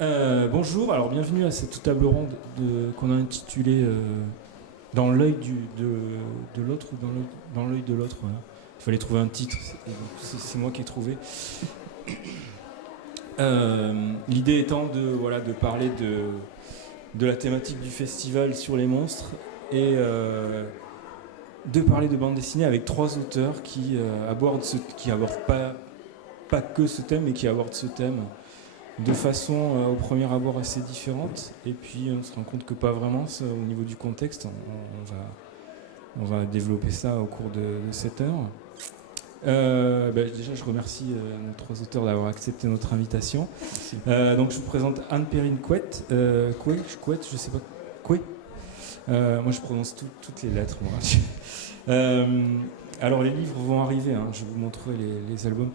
Bonjour, alors bienvenue à cette table ronde qu'on a intitulée Dans l'œil de l'autre ou dans l'œil de l'autre. Voilà. Il fallait trouver un titre, et donc c'est moi qui ai trouvé. L'idée étant de parler de la thématique du festival sur les monstres et de parler de bande dessinée avec trois auteurs qui abordent pas que ce thème, mais qui abordent ce thème de façon au premier abord assez différente, et puis on se rend compte que pas vraiment au niveau du contexte. On va développer ça au cours de cette heure. Déjà je remercie nos trois auteurs d'avoir accepté notre invitation. Donc je vous présente Anne-Perrine Couette, Couette, je sais pas, Couet. Moi je prononce toutes les lettres moi. Alors les livres vont arriver, hein, je vais vous montrer les albums.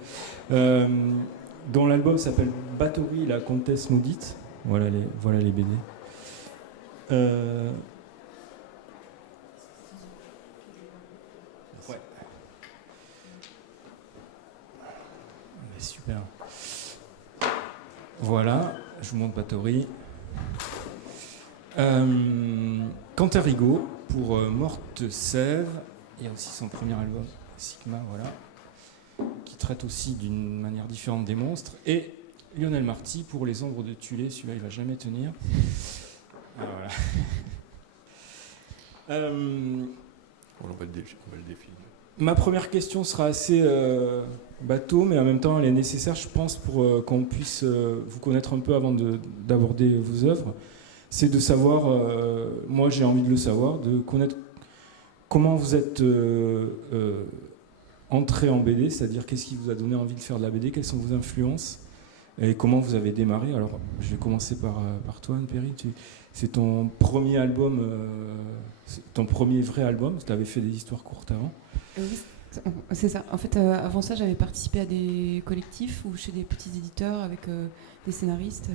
Dont l'album s'appelle Bathory, la comtesse maudite. Voilà les BD. Ouais. Super. Voilà, je vous montre Bathory. Quentin Rigaud pour Morte Sève. Il y a aussi son premier album, Sigma, voilà, qui traite aussi d'une manière différente des monstres, et Lionel Marty pour Les Ombres de Tulé. Celui-là il va jamais tenir. Voilà. On va le défiler. Ma première question sera assez bateau, mais en même temps elle est nécessaire, je pense, pour qu'on puisse vous connaître un peu avant d'aborder vos œuvres. C'est de savoir, moi j'ai envie de le savoir, de connaître comment vous êtes entré en BD, c'est-à-dire qu'est-ce qui vous a donné envie de faire de la BD, quelles sont vos influences et comment vous avez démarré. Alors je vais commencer par toi, Anne-Perrine. C'est ton premier album, ton premier vrai album, tu avais fait des histoires courtes avant. Oui, c'est ça. En fait, avant ça, j'avais participé à des collectifs ou chez des petits éditeurs avec des scénaristes.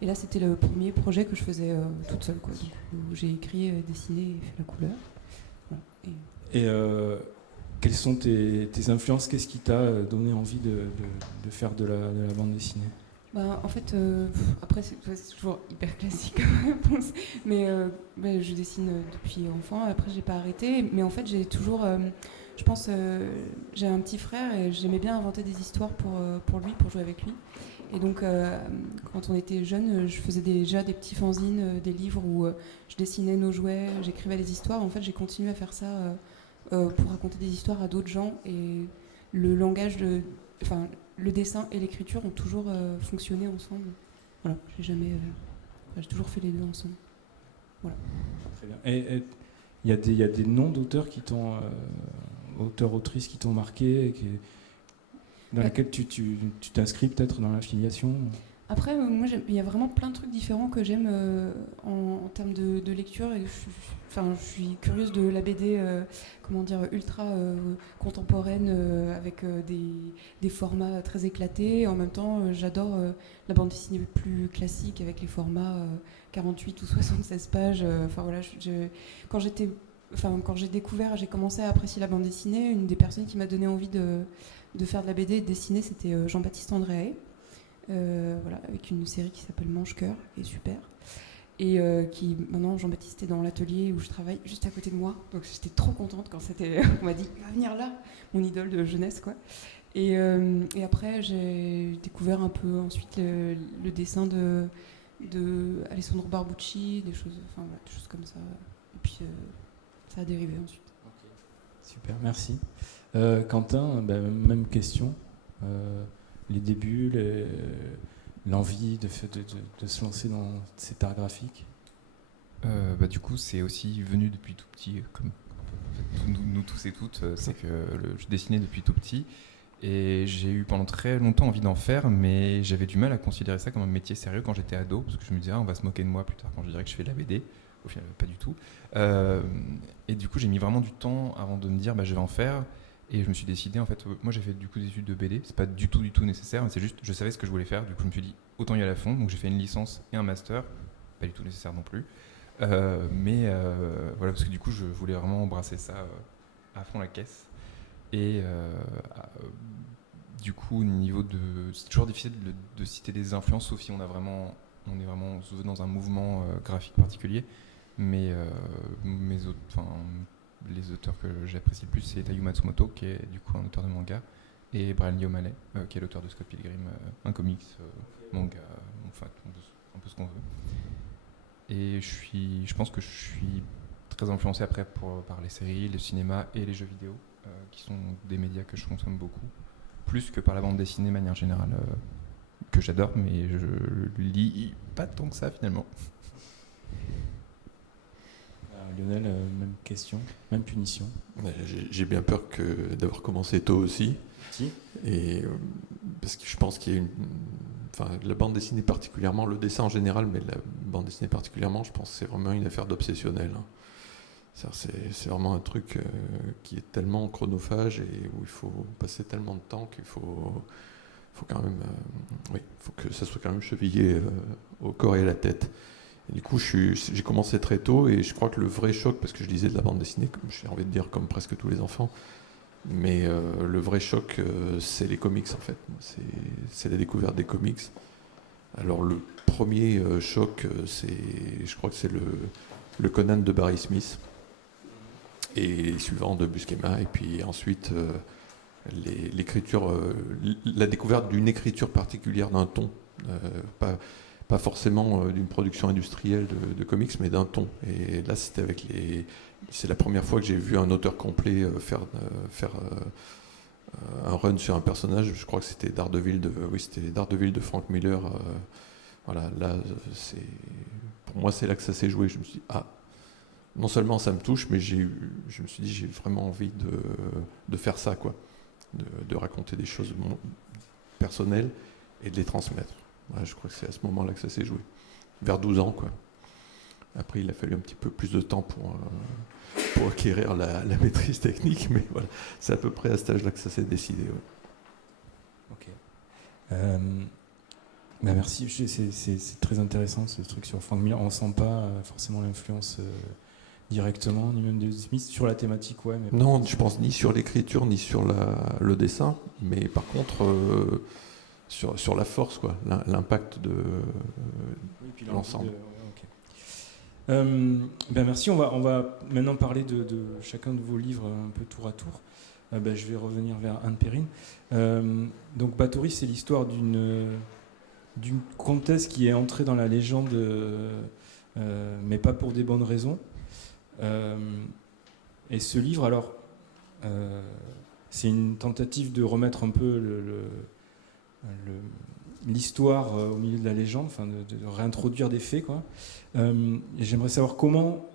Et là, c'était le premier projet que je faisais toute seule, quoi. Donc, où j'ai écrit, dessiné et fait la couleur. Voilà. Et quelles sont tes influences? Qu'est-ce qui t'a donné envie de faire de la bande dessinée? En fait, après, c'est toujours hyper classique comme réponse. Mais je dessine depuis enfant. Après, j'ai pas arrêté. Mais en fait, j'ai toujours... je pense, j'ai un petit frère et j'aimais bien inventer des histoires pour lui, pour jouer avec lui. Et donc, quand on était jeune, je faisais déjà des petits fanzines, des livres où je dessinais nos jouets, j'écrivais des histoires. En fait, j'ai continué à faire ça pour raconter des histoires à d'autres gens. Et le langage le dessin et l'écriture ont toujours fonctionné ensemble. Voilà, j'ai toujours fait les deux ensemble. Voilà. Très bien. Et il y a des noms d'auteurs qui t'ont, auteurs-autrices qui t'ont marqué, et dans lesquels tu t'inscris peut-être dans l'affiliation? Après, moi, il y a vraiment plein de trucs différents que j'aime en termes de lecture. Et je suis curieuse de la BD, ultra contemporaine, avec des formats très éclatés. En même temps, j'adore la bande dessinée plus classique, avec les formats 48 ou 76 pages. Quand j'ai découvert, j'ai commencé à apprécier la bande dessinée. Une des personnes qui m'a donné envie de faire de la BD et de dessiner, c'était Jean-Baptiste Andréae. Avec une série qui s'appelle Mange-Cœur, qui est super. Et qui, maintenant, Jean-Baptiste est dans l'atelier où je travaille juste à côté de moi. Donc j'étais trop contente quand on m'a dit « Va venir là !» Mon idole de jeunesse, quoi. Et après, j'ai découvert un peu ensuite le dessin de Alessandro Barbucci, des choses comme ça. Et puis ça a dérivé ensuite. Okay. Super, merci. Quentin, même question. Les débuts, l'envie de se lancer dans cet art graphique? Du coup, c'est aussi venu depuis tout petit, comme en fait, nous tous et toutes. C'est que je dessinais depuis tout petit et j'ai eu pendant très longtemps envie d'en faire, mais j'avais du mal à considérer ça comme un métier sérieux quand j'étais ado, parce que je me disais on va se moquer de moi plus tard quand je dirais que je fais de la BD. Au final, pas du tout. Et du coup, j'ai mis vraiment du temps avant de me dire je vais en faire. Et je me suis décidé, en fait, moi j'ai fait du coup des études de BD, c'est pas du tout nécessaire, mais c'est juste, je savais ce que je voulais faire, du coup je me suis dit, autant y aller à fond, donc j'ai fait une licence et un master, pas du tout nécessaire non plus, voilà, parce que du coup je voulais vraiment embrasser ça à fond la caisse, et du coup, au niveau de... C'est toujours difficile de citer des influences, sauf si on a vraiment on est vraiment dans un mouvement graphique particulier. Mais les auteurs que j'apprécie le plus, c'est Taiyo Matsumoto, qui est du coup un auteur de manga, et Brian Lee O'Malley, qui est l'auteur de Scott Pilgrim, un comics, manga, enfin un peu ce qu'on veut. Et je pense que je suis très influencé après par les séries, le cinéma et les jeux vidéo, qui sont des médias que je consomme beaucoup, plus que par la bande dessinée de manière générale, que j'adore, mais je lis pas tant que ça finalement. Lionel, même question, même punition. J'ai bien peur d'avoir commencé tôt aussi. Si. Et parce que je pense qu'il y a la bande dessinée particulièrement, le dessin en général, mais la bande dessinée particulièrement, je pense que c'est vraiment une affaire d'obsessionnel. Hein. C'est vraiment un truc qui est tellement chronophage et où il faut passer tellement de temps qu'il faut quand même, faut que ça soit quand même chevillé au corps et à la tête. Et du coup, j'ai commencé très tôt et je crois que le vrai choc, parce que je lisais de la bande dessinée, j'ai envie de dire comme presque tous les enfants, mais le vrai choc, c'est les comics en fait. C'est la découverte des comics. Alors le premier choc, je crois que c'est le Conan de Barry Smith et les suivants de Buscema, et puis ensuite l'écriture, la découverte d'une écriture particulière, d'un ton, pas forcément d'une production industrielle de comics, mais d'un ton. Et là, c'est la première fois que j'ai vu un auteur complet faire un run sur un personnage. Je crois que c'était Daredevil de Frank Miller. Voilà, là, pour moi, c'est là que ça s'est joué. Je me suis dit, non seulement ça me touche, mais je me suis dit, j'ai vraiment envie de faire ça, quoi. De raconter des choses personnelles et de les transmettre. Ouais, je crois que c'est à ce moment-là que ça s'est joué. Vers 12 ans, quoi. Après, il a fallu un petit peu plus de temps pour acquérir la maîtrise technique, mais voilà, c'est à peu près à cet âge-là que ça s'est décidé. Ouais. Ok. Merci, c'est très intéressant ce truc sur Frank Miller. On ne sent pas forcément l'influence directement, ni même de Smith, sur la thématique, ouais. Mais non, je pense ni sur l'écriture, ni sur le dessin, mais par contre... Sur la force, quoi, l'impact de l'ensemble. Merci. On va maintenant parler de chacun de vos livres un peu tour à tour. Je vais revenir vers Anne Perrine. Donc Bathory, c'est l'histoire d'une comtesse qui est entrée dans la légende, mais pas pour des bonnes raisons. Et ce livre, alors, c'est une tentative de remettre un peu l'histoire au milieu de la légende, enfin de réintroduire des faits, quoi. J'aimerais savoir comment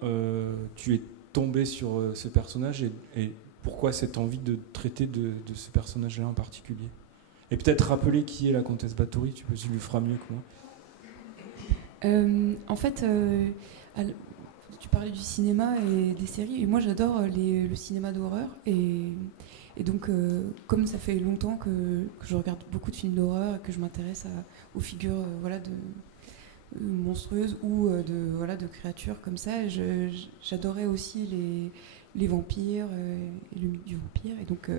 tu es tombé sur ce personnage et pourquoi cette envie de traiter de ce personnage-là en particulier. Et peut-être rappeler qui est la comtesse Bathory, tu lui feras mieux que moi. En fait, tu parlais du cinéma et des séries, et moi j'adore le cinéma d'horreur, et donc, comme ça fait longtemps que je regarde beaucoup de films d'horreur et que je m'intéresse aux figures monstrueuses ou de créatures comme ça, j'adorais aussi les vampires et le mythe du vampire. Et donc,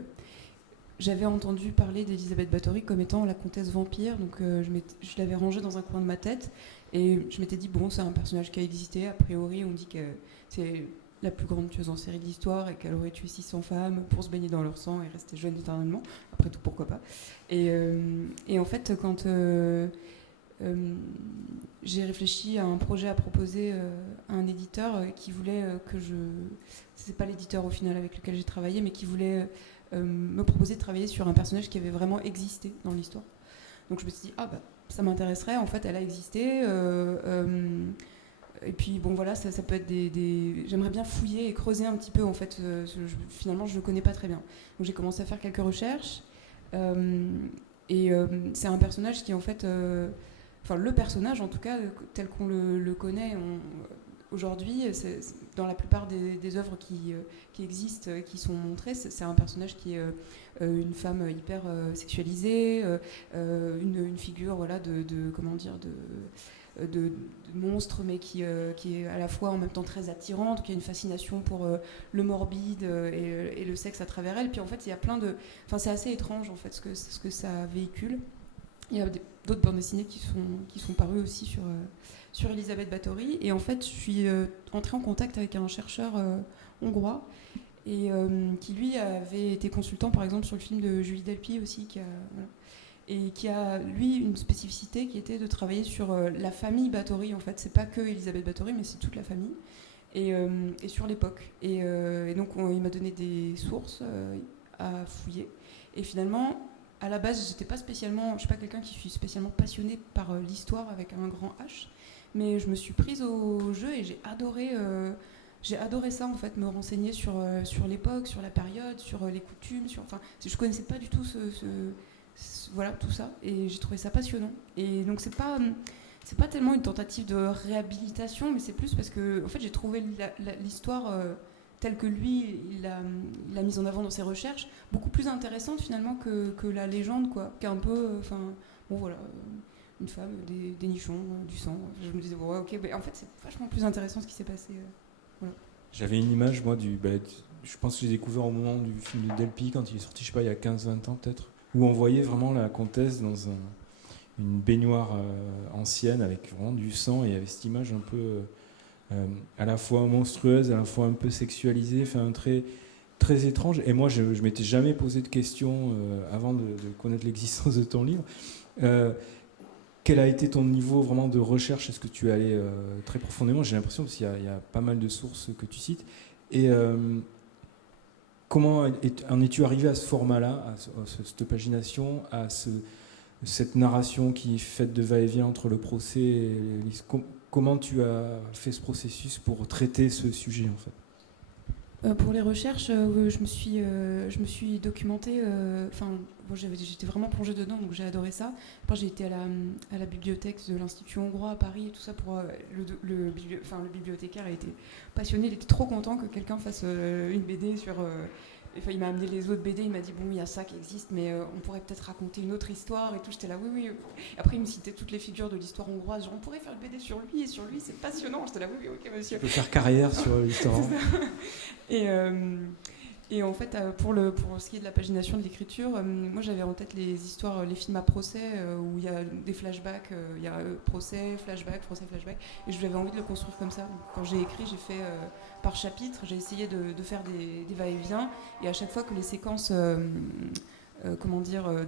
j'avais entendu parler d'Elisabeth Bathory comme étant la comtesse vampire, donc je l'avais rangée dans un coin de ma tête et je m'étais dit, bon, c'est un personnage qui a existé. A priori, on dit que c'est la plus grande tueuse en série de l'histoire et qu'elle aurait tué 600 femmes pour se baigner dans leur sang et rester jeune éternellement. Après tout, pourquoi pas. Et en fait, quand j'ai réfléchi à un projet à proposer à un éditeur qui voulait que c'est pas l'éditeur au final avec lequel j'ai travaillé, mais qui voulait me proposer de travailler sur un personnage qui avait vraiment existé dans l'histoire. Donc je me suis dit, ça m'intéresserait. En fait, elle a existé. Et puis bon voilà, ça peut être j'aimerais bien fouiller et creuser un petit peu en fait. Finalement, je le connais pas très bien. Donc j'ai commencé à faire quelques recherches. C'est un personnage qui en fait, le personnage en tout cas tel qu'on le connaît aujourd'hui, c'est dans la plupart des œuvres qui existent, qui sont montrées, c'est un personnage qui est une femme hyper sexualisée, une figure de monstre, mais qui est à la fois en même temps très attirante, qui a une fascination pour le morbide et le sexe à travers elle. Puis en fait, il y a c'est assez étrange en fait ce que ça véhicule. Il y a d'autres bandes dessinées qui sont parues aussi sur Elisabeth Báthory. Et en fait, je suis entrée en contact avec un chercheur hongrois et qui lui avait été consultant par exemple sur le film de Julie Delpy aussi, et qui a lui une spécificité qui était de travailler sur la famille Báthory. En fait, c'est pas que Elisabeth Báthory, mais c'est toute la famille et sur l'époque. Et donc il m'a donné des sources à fouiller. Et finalement, à la base, je suis pas quelqu'un qui suis spécialement passionné par l'histoire avec un grand H, mais je me suis prise au jeu et j'ai adoré ça en fait, me renseigner sur l'époque, sur la période, sur les coutumes, je connaissais pas du tout voilà tout ça et j'ai trouvé ça passionnant. Et donc c'est pas tellement une tentative de réhabilitation, mais c'est plus parce que en fait j'ai trouvé l'histoire telle que lui il l'a mise en avant dans ses recherches beaucoup plus intéressante finalement que la légende quoi, qui est un peu une femme, des nichons, du sang. Je me disais ouais ok, mais en fait c'est vachement plus intéressant ce qui s'est passé. Voilà. J'avais une image moi je pense que j'ai découvert au moment du film de Delpy quand il est sorti, je sais pas, il y a 15-20 ans peut-être, où on voyait vraiment la comtesse dans une baignoire ancienne avec vraiment du sang, et il y avait cette image un peu à la fois monstrueuse, à la fois un peu sexualisée, très, très étrange. Et moi, je m'étais jamais posé de questions avant de connaître l'existence de ton livre. Quel a été ton niveau vraiment de recherche? Est-ce que tu es allé très profondément? J'ai l'impression, parce qu'il y a pas mal de sources que tu cites. Et comment en es-tu arrivé à ce format-là, à cette pagination, à cette narration qui est faite de va-et-vient entre le procès et comment tu as fait ce processus pour traiter ce sujet en fait? Pour les recherches, je me suis documentée. J'étais vraiment plongée dedans, donc j'ai adoré ça. Après, j'ai été à la bibliothèque de l'Institut hongrois à Paris et tout ça pour le bibliothécaire a été passionné. Il était trop content que quelqu'un fasse une BD sur. Il m'a amené les autres BD, il m'a dit bon, il y a ça qui existe, mais on pourrait peut-être raconter une autre histoire et tout. J'étais là, oui. Après, il me citait toutes les figures de l'histoire hongroise, genre on pourrait faire une BD sur lui, c'est passionnant. J'étais là, oui, ok, monsieur. Tu peux faire carrière sur l'histoire. Et en fait, pour ce qui est de la pagination de l'écriture, moi j'avais en tête les histoires, les films à procès où il y a des flashbacks, il y a procès, flashback, et j'avais envie de le construire comme ça. Donc, quand j'ai écrit, j'ai fait par chapitre, j'ai essayé de faire des va-et-vient, et à chaque fois que les séquences de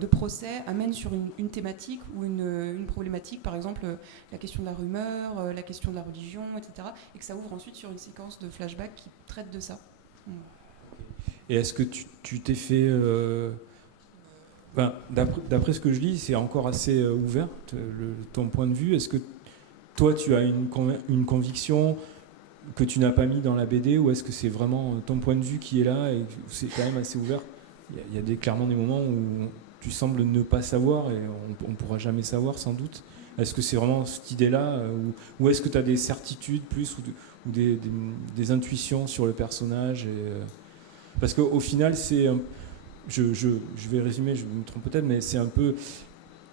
procès amènent sur une thématique ou une problématique, par exemple la question de la rumeur, la question de la religion, etc., et que ça ouvre ensuite sur une séquence de flashback qui traite de ça. Et est-ce que tu t'es fait... d'après ce que je lis, c'est encore assez ouvert, ton point de vue. Est-ce que toi, tu as une conviction que tu n'as pas mis dans la BD, ou est-ce que c'est vraiment ton point de vue qui est là et c'est quand même assez ouvert? Il y a clairement des moments où tu sembles ne pas savoir, et on ne pourra jamais savoir sans doute. Est-ce que c'est vraiment cette idée-là, ou est-ce que tu as des certitudes plus, ou des intuitions sur le personnage parce qu'au final, je vais résumer, je me trompe peut-être, mais c'est un peu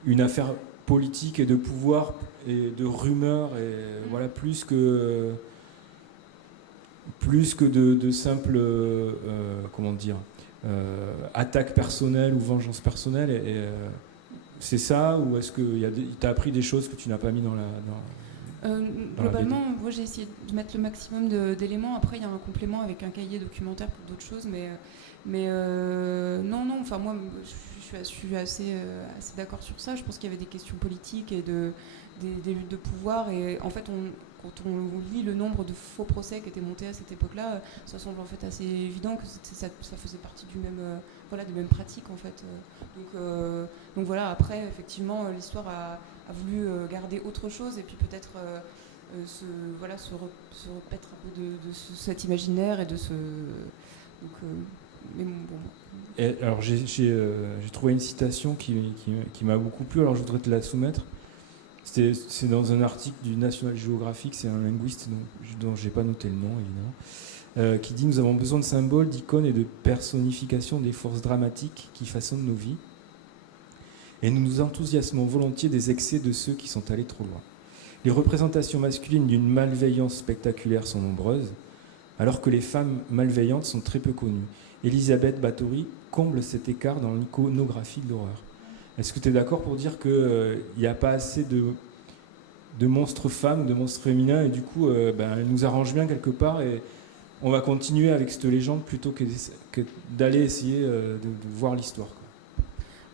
une affaire politique et de pouvoir et de rumeurs, et voilà, plus que de simples attaques personnelles ou vengeance personnelle. Et c'est ça, ou est-ce que tu as appris des choses que tu n'as pas mis dans globalement, moi j'ai essayé de mettre le maximum d'éléments. Après, il y a un complément avec un cahier documentaire pour d'autres choses, mais non. Enfin, moi, je suis assez d'accord sur ça. Je pense qu'il y avait des questions politiques et des luttes de pouvoir. Et en fait, quand on lit le nombre de faux procès qui étaient montés à cette époque-là, ça semble en fait assez évident que ça faisait partie des mêmes pratiques en fait. Donc voilà. Après, effectivement, l'histoire a voulu garder autre chose, et puis peut-être se repaître un peu de cet imaginaire et de ce. Mais bon. Et alors j'ai trouvé une citation qui m'a beaucoup plu. Alors je voudrais te la soumettre. C'est dans un article du National Geographic. C'est un linguiste dont j'ai pas noté le nom évidemment, qui dit: nous avons besoin de symboles, d'icônes et de personnification des forces dramatiques qui façonnent nos vies. Et nous nous enthousiasmons volontiers des excès de ceux qui sont allés trop loin. Les représentations masculines d'une malveillance spectaculaire sont nombreuses, alors que les femmes malveillantes sont très peu connues. Elisabeth Báthory comble cet écart dans l'iconographie de l'horreur. Est-ce que tu es d'accord pour dire qu'il n'y a pas assez de monstres femmes, de monstres féminins, et du coup, elle nous arrange bien quelque part, et on va continuer avec cette légende plutôt que d'aller essayer de voir l'histoire, quoi.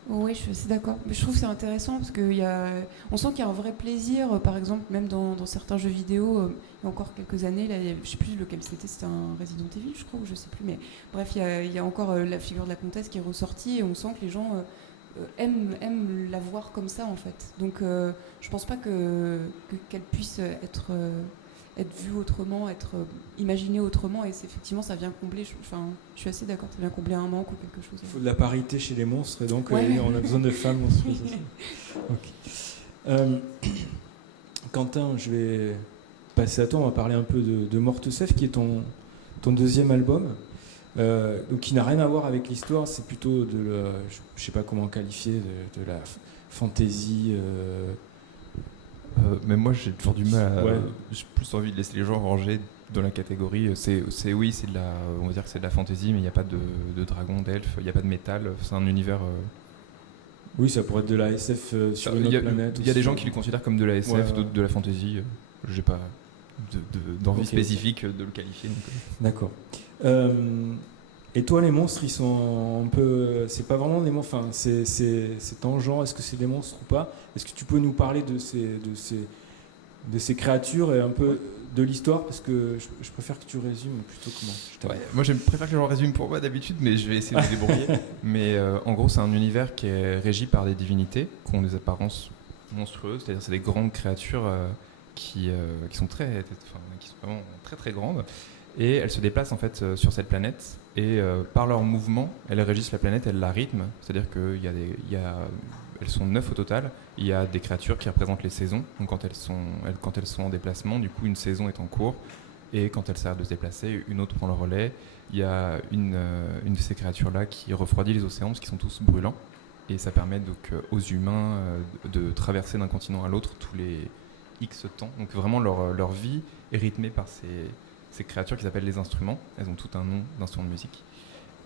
Oui, je suis assez d'accord. Mais je trouve que c'est intéressant parce on sent qu'il y a un vrai plaisir. Par exemple, même dans certains jeux vidéo, il y a encore quelques années, là, je ne sais plus lequel c'était un Resident Evil, je crois, ou je ne sais plus. Mais bref, il y a encore la figure de la comtesse qui est ressortie et on sent que les gens aiment la voir comme ça, en fait. Donc, je ne pense pas qu'elle puisse être vue autrement, être imaginée autrement. Et effectivement, ça vient combler. Je suis assez d'accord, ça vient combler un manque ou quelque chose. Il faut de la parité chez les monstres, et donc Ouais. on a besoin de femmes monstrueuses aussi. Ok. Quentin, je vais passer à toi. On va parler un peu de Mortecef, qui est ton deuxième album, donc qui n'a rien à voir avec l'histoire. C'est plutôt je sais pas comment qualifier, de la fantaisie. Mais moi j'ai toujours du mal à... Ouais. J'ai plus envie de laisser les gens ranger dans la catégorie. On va dire que c'est de la fantasy, mais il n'y a pas de dragon, d'elfe, il n'y a pas de métal. C'est un univers... Oui, ça pourrait être de la SF sur une autre planète. Il y a aussi. des gens qui le considèrent comme de la SF, Ouais. d'autres de la fantasy. J'ai pas d'envie Ok. spécifique de le qualifier. Donc, D'accord. Et toi, les monstres, ils sont un peu... C'est pas vraiment des monstres, enfin, c'est tangent. Est-ce que c'est des monstres ou pas? Est-ce que tu peux nous parler de ces créatures et un peu de l'histoire? Parce que je préfère que tu résumes plutôt comment. Ouais, moi je préfère que les gens résument pour moi d'habitude, mais je vais essayer de me débrouiller. Mais en gros, c'est un univers qui est régi par des divinités qui ont des apparences monstrueuses, c'est-à-dire c'est des grandes créatures qui sont qui sont vraiment très très grandes, et elles se déplacent en fait sur cette planète, et par leur mouvement, elles régissent la planète, elles la rythment, c'est-à-dire elles sont 9 au total. Il y a des créatures qui représentent les saisons, donc quand elles sont en déplacement, du coup une saison est en cours, et quand elles s'arrêtent de se déplacer, une autre prend le relais. Il y a une de ces créatures-là qui refroidit les océans parce qu'ils sont tous brûlants, et ça permet donc aux humains de traverser d'un continent à l'autre tous les X temps. Donc vraiment leur vie est rythmée par ces créatures qui s'appellent les instruments. Elles ont tout un nom d'instrument de musique.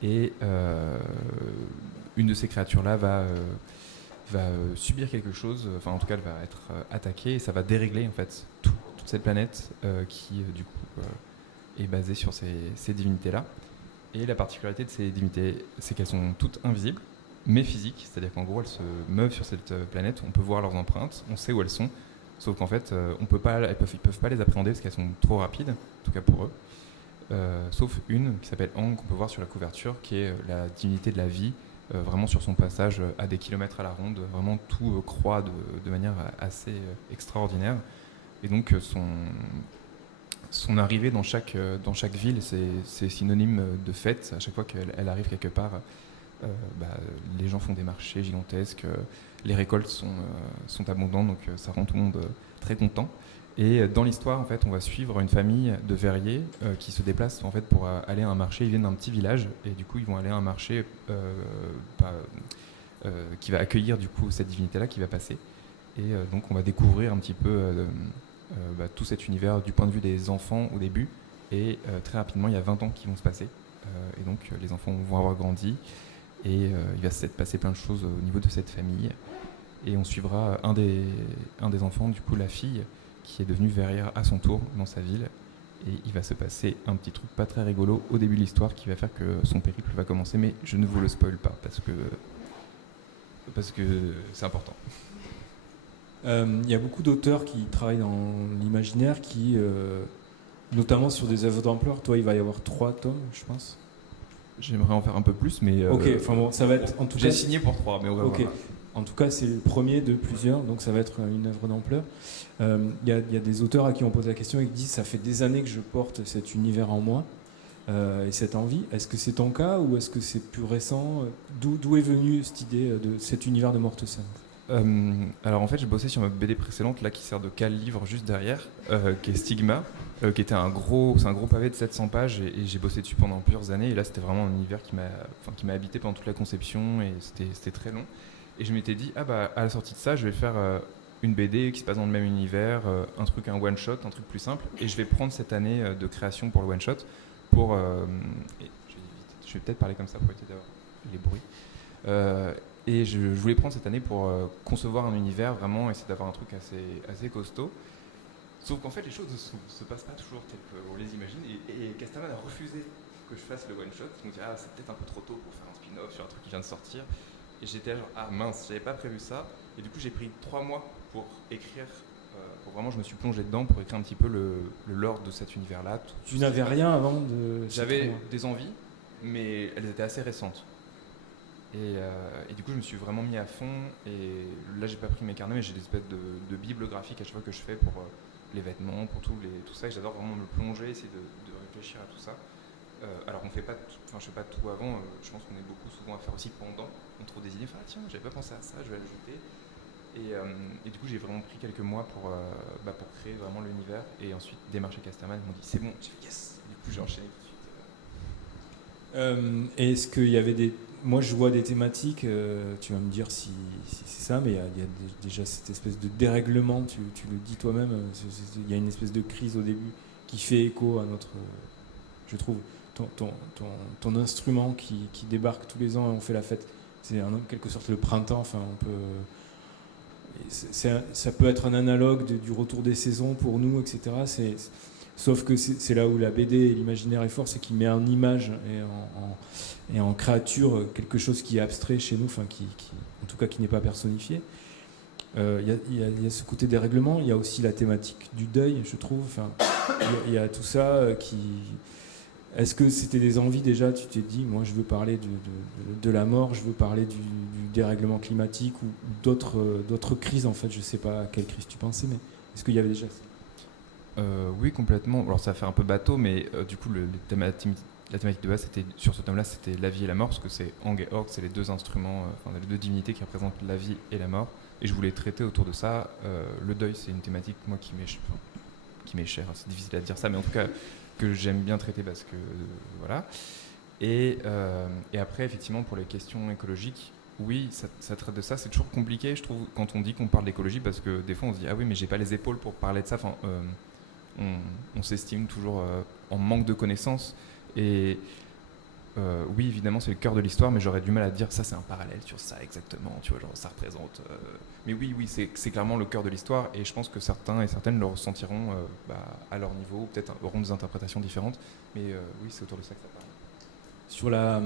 Et une de ces créatures-là va subir quelque chose, enfin en tout cas elle va être attaquée, et ça va dérégler en fait toute cette planète qui du coup est basée sur ces divinités-là. Et la particularité de ces divinités, c'est qu'elles sont toutes invisibles, mais physiques, c'est-à-dire qu'en gros elles se meuvent sur cette planète, on peut voir leurs empreintes, on sait où elles sont, sauf qu'en fait ils peuvent pas les appréhender parce qu'elles sont trop rapides, en tout cas pour eux. Sauf une qui s'appelle Aang, qu'on peut voir sur la couverture, qui est la divinité de la vie, vraiment sur son passage à des kilomètres à la ronde, vraiment tout croît de manière assez extraordinaire. Et donc son arrivée dans chaque ville, c'est synonyme de fête. À chaque fois qu'elle arrive quelque part, les gens font des marchés gigantesques, les récoltes sont abondantes, donc ça rend tout le monde très content. Et dans l'histoire, en fait, on va suivre une famille de verriers qui se déplacent en fait pour aller à un marché. Ils viennent d'un petit village, et du coup, ils vont aller à un marché qui va accueillir du coup cette divinité-là qui va passer. Et donc, on va découvrir un petit peu tout cet univers du point de vue des enfants au début. Et très rapidement, il y a 20 ans qui vont se passer. Et donc, les enfants vont avoir grandi, et il va se passer plein de choses au niveau de cette famille. Et on suivra un des enfants, du coup, la fille, qui est devenue verrière à son tour dans sa ville, et il va se passer un petit truc pas très rigolo au début de l'histoire qui va faire que son périple va commencer, mais je ne vous le spoil pas parce que c'est important. Il y a beaucoup d'auteurs qui travaillent dans l'imaginaire, notamment sur des œuvres d'ampleur. Toi, il va y avoir 3 tomes, je pense. J'aimerais en faire un peu plus, mais Ok, enfin bon, ça va être en tout cas. j'ai signé pour 3, mais on va Ok. voir. En tout cas, c'est le premier de plusieurs, donc ça va être une œuvre d'ampleur. Il y a des auteurs à qui on pose la question et qui disent ça fait des années que je porte cet univers en moi et cette envie. Est-ce que c'est ton cas ou est-ce que c'est plus récent? D'où est venue cette idée de cet univers de Mortecef? Alors en fait, j'ai bossé sur ma BD précédente là qui sert de cale-livre juste derrière, qui est Stigma, qui était c'est un gros pavé de 700 pages, et j'ai bossé dessus pendant plusieurs années. Et là, c'était vraiment un univers qui m'a habité pendant toute la conception, et c'était très long. Et je m'étais dit, à la sortie de ça, je vais faire une BD qui se passe dans le même univers, un one-shot, un truc plus simple. Et je vais prendre cette année de création pour le one-shot je vais peut-être parler comme ça pour éviter d'avoir les bruits. Et je voulais prendre cette année pour concevoir un univers, vraiment essayer d'avoir un truc assez costaud. Sauf qu'en fait, les choses ne se passent pas toujours telles qu'on les imagine. Et Casterman a refusé que je fasse le one-shot. Il me dit, c'est peut-être un peu trop tôt pour faire un spin-off sur un truc qui vient de sortir. Et j'étais genre, mince, j'avais pas prévu ça. Et du coup, j'ai pris 3 mois pour écrire. Pour vraiment, je me suis plongé dedans pour écrire un petit peu le lore de cet univers-là. Tu n'avais rien avant de... J'avais des envies, mais elles étaient assez récentes. Et du coup, je me suis vraiment mis à fond. Et là, j'ai pas pris mes carnets, mais j'ai des espèces de bibles graphiques à chaque fois que je fais pour les vêtements, pour tout ça. Et j'adore vraiment me plonger, essayer de réfléchir à tout ça. Alors, je fais pas tout avant. Je pense qu'on est beaucoup souvent à faire aussi pendant. On trouve des idées. Tiens, j'avais pas pensé à ça, je vais l'ajouter. Et du coup, j'ai vraiment pris quelques mois pour créer vraiment l'univers. Et ensuite, démarcher Casterman. Ils m'ont dit c'est bon. J'ai fait yes. Et du coup, j'ai enchaîné tout de suite. Est-ce qu'il y avait des... Moi, je vois des thématiques, tu vas me dire si c'est ça, mais il y a déjà cette espèce de dérèglement, tu le dis toi-même, il y a une espèce de crise au début qui fait écho à notre... je trouve, ton instrument qui débarque tous les ans et on fait la fête. C'est en quelque sorte le printemps, enfin, on peut... ça peut être un analogue du retour des saisons pour nous, etc. Sauf que c'est là où la BD et l'imaginaire est fort, c'est qu'il met en image et en créature quelque chose qui est abstrait chez nous, enfin en tout cas qui n'est pas personnifié. Il y a ce côté des règlements, il y a aussi la thématique du deuil, je trouve. Enfin, il y a tout ça qui... Est-ce que c'était des envies déjà? Tu t'es dit, moi je veux parler de la mort, je veux parler du dérèglement climatique ou d'autres crises en fait, je sais pas à quelle crise tu pensais, mais est-ce qu'il y avait déjà ça? Oui, complètement. Alors ça va faire un peu bateau, mais du coup la thématique de base sur ce thème-là, c'était la vie et la mort, parce que c'est Ang et Orc, c'est les deux instruments, les deux divinités qui représentent la vie et la mort. Et je voulais traiter autour de ça. Le deuil, c'est une thématique moi qui m'est chère. C'est difficile à dire ça, mais en tout cas que j'aime bien traiter parce que voilà. Et après, effectivement, pour les questions écologiques. Oui, ça traite de ça. C'est toujours compliqué, je trouve, quand on dit qu'on parle d'écologie, parce que des fois on se dit ah oui, mais j'ai pas les épaules pour parler de ça. Enfin, on s'estime toujours en manque de connaissances. Et oui, évidemment, c'est le cœur de l'histoire, mais j'aurais du mal à dire ça, c'est un parallèle sur ça exactement. Tu vois, genre ça représente. Mais oui, c'est clairement le cœur de l'histoire, et je pense que certains et certaines le ressentiront à leur niveau, ou peut-être auront des interprétations différentes. Mais oui, c'est autour de ça que ça parle. Sur la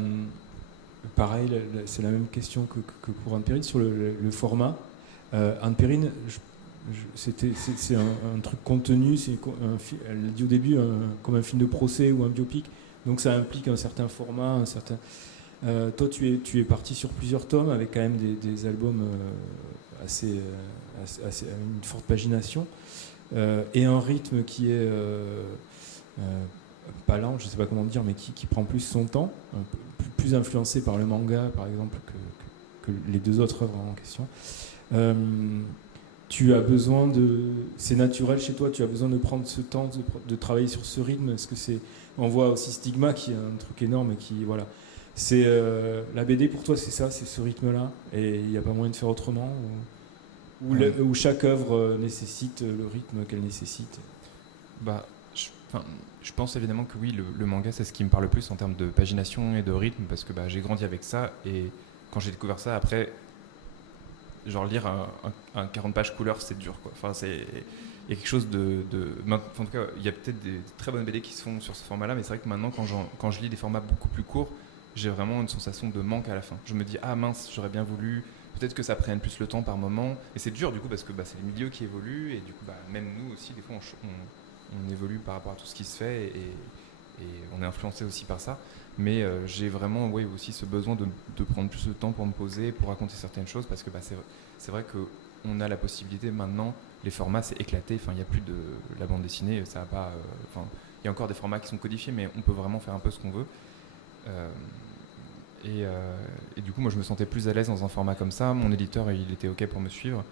pareil, c'est la même question que pour Anne Périne sur le format. Anne Périne, c'est un truc contenu, elle dit au début comme un film de procès ou un biopic, donc ça implique un certain format, toi tu es parti sur plusieurs tomes avec quand même des albums assez une forte pagination et un rythme qui est pas lent, je sais pas comment dire, mais qui prend plus son temps, plus influencé par le manga par exemple que les deux autres œuvres en question. Tu as besoin c'est naturel chez toi, tu as besoin de prendre ce temps de travailler sur ce rythme. Est-ce que on voit aussi Stigma qui est un truc énorme et qui voilà, c'est la BD pour toi, c'est ça, c'est ce rythme-là et il n'y a pas moyen de faire autrement ou chaque œuvre nécessite le rythme qu'elle nécessite. Je pense évidemment que oui, le manga c'est ce qui me parle le plus en termes de pagination et de rythme, parce que j'ai grandi avec ça, et quand j'ai découvert ça après, genre lire un 40 pages couleur, c'est dur quoi. Enfin, il y a quelque chose en tout cas, il y a peut-être des très bonnes BD qui se font sur ce format-là, mais c'est vrai que maintenant quand je lis des formats beaucoup plus courts, j'ai vraiment une sensation de manque à la fin. Je me dis ah mince, j'aurais bien voulu, peut-être que ça prenne plus le temps par moment, et c'est dur du coup parce que c'est les milieux qui évoluent, et du coup même nous aussi des fois on évolue par rapport à tout ce qui se fait, et on est influencé aussi par ça. Mais j'ai vraiment aussi ce besoin de prendre plus de temps pour me poser, pour raconter certaines choses, parce que c'est vrai qu'on a la possibilité maintenant, les formats c'est éclaté, il n'y a plus de la bande dessinée, ça va pas, il y a encore des formats qui sont codifiés, mais on peut vraiment faire un peu ce qu'on veut. Et du coup moi je me sentais plus à l'aise dans un format comme ça, mon éditeur il était ok pour me suivre,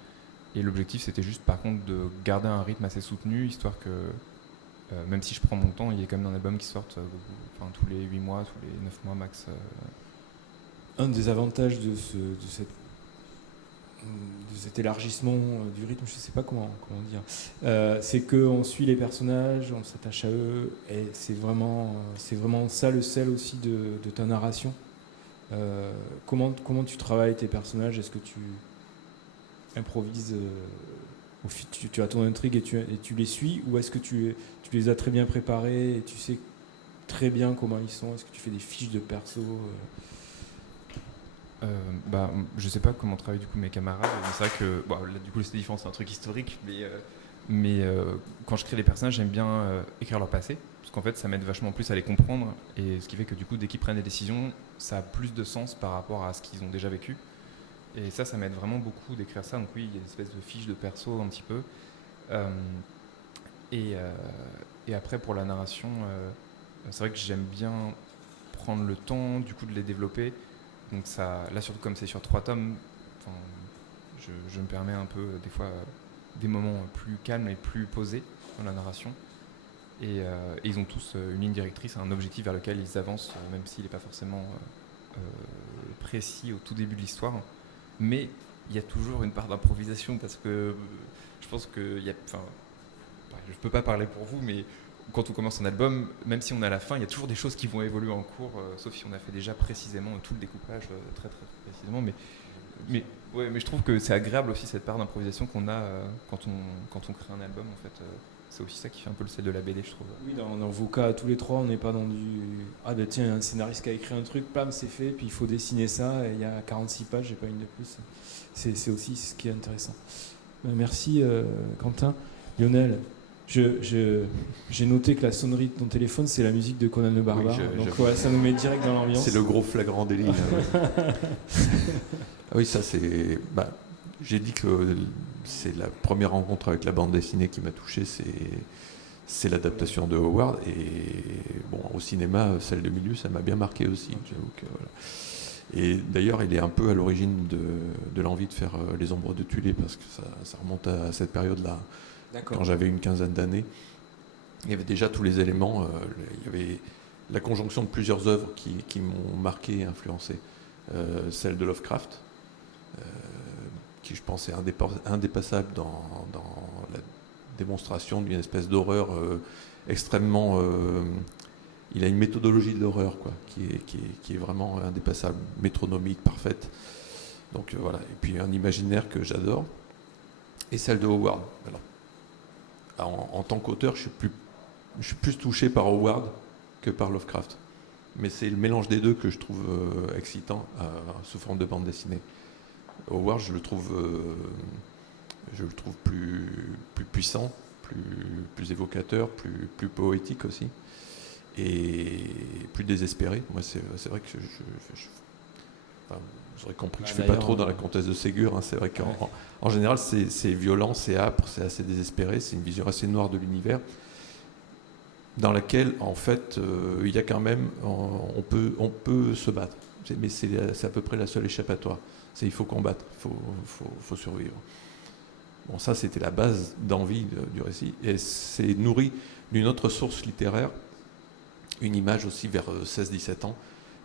et l'objectif c'était juste par contre de garder un rythme assez soutenu, histoire que même si je prends mon temps, il y a quand même un album qui sort tous les 8 mois, tous les 9 mois max. Un des avantages de cet élargissement du rythme, je ne sais pas comment dire, c'est qu'on suit les personnages, on s'attache à eux, et c'est vraiment ça le sel aussi de ta narration. Comment tu travailles tes personnages? Est-ce que tu improvises tu as ton intrigue et tu les suis, ou est-ce que tu les as très bien préparés et tu sais très bien comment ils sont? Est-ce que tu fais des fiches de perso? Je sais pas comment travaillent du coup mes camarades, mais c'est vrai que là, du coup c'est différent, c'est un truc historique, mais quand je crée les personnages, j'aime bien écrire leur passé, parce qu'en fait ça m'aide vachement plus à les comprendre, et ce qui fait que du coup dès qu'ils prennent des décisions, ça a plus de sens par rapport à ce qu'ils ont déjà vécu, et ça m'aide vraiment beaucoup d'écrire ça. Donc oui, il y a une espèce de fiche de perso un petit peu, et après pour la narration, c'est vrai que j'aime bien prendre le temps du coup de les développer. Donc ça, là surtout comme c'est sur 3 tomes, je me permets un peu des fois des moments plus calmes et plus posés dans la narration. Et ils ont tous une ligne directrice, un objectif vers lequel ils avancent, même s'il n'est pas forcément précis au tout début de l'histoire. Mais il y a toujours une part d'improvisation, parce que je pense que je peux pas parler pour vous, mais quand on commence un album, même si on est à la fin, il y a toujours des choses qui vont évoluer en cours, sauf si on a fait déjà précisément tout le découpage très très précisément. Mais je trouve que c'est agréable aussi, cette part d'improvisation qu'on a quand on crée un album. En fait, c'est aussi ça qui fait un peu le sel de la BD, je trouve. Oui, dans vos cas, tous les trois, on n'est pas dans du tiens, un scénariste qui a écrit un truc, pam, c'est fait, puis il faut dessiner ça, et il y a 46 pages, j'ai pas une de plus. C'est aussi ce qui est intéressant. Merci Quentin. Lionel, j'ai noté que la sonnerie de ton téléphone, c'est la musique de Conan le Barbare. Oui, donc ouais, ça nous met direct dans l'ambiance. C'est le gros flagrant délit. Oui, ça c'est... j'ai dit que c'est la première rencontre avec la bande dessinée qui m'a touché, c'est l'adaptation de Howard. Et bon, au cinéma, celle de milieu, ça m'a bien marqué aussi. J'avoue que, voilà. Et d'ailleurs, il est un peu à l'origine de l'envie de faire Les Ombres de Tulé, parce que ça remonte à cette période-là. D'accord. Quand j'avais une quinzaine d'années, il y avait déjà tous les éléments. Il y avait la conjonction de plusieurs œuvres qui m'ont marqué et influencé. Celle de Lovecraft, qui je pense est indépassable dans la démonstration d'une espèce d'horreur extrêmement... il a une méthodologie de l'horreur qui est vraiment indépassable, métronomique, parfaite. Donc voilà. Et puis un imaginaire que j'adore. Et celle de Howard. Alors, en tant qu'auteur, je suis plus touché par Howard que par Lovecraft. Mais c'est le mélange des deux que je trouve excitant sous forme de bande dessinée. Howard, je le trouve plus puissant, plus évocateur, plus poétique aussi, et plus désespéré. Moi, c'est vrai que vous aurez compris que je ne fais pas trop dans la comtesse de Ségur. Hein. C'est vrai qu'en général, c'est violent, c'est âpre, c'est assez désespéré, c'est une vision assez noire de l'univers, dans laquelle, en fait, il y a quand même... On peut se battre. Mais c'est à peu près la seule échappatoire. Il faut combattre, il faut survivre. Bon, ça, c'était la base d'envie du récit. Et c'est nourri d'une autre source littéraire, une image aussi vers 16-17 ans.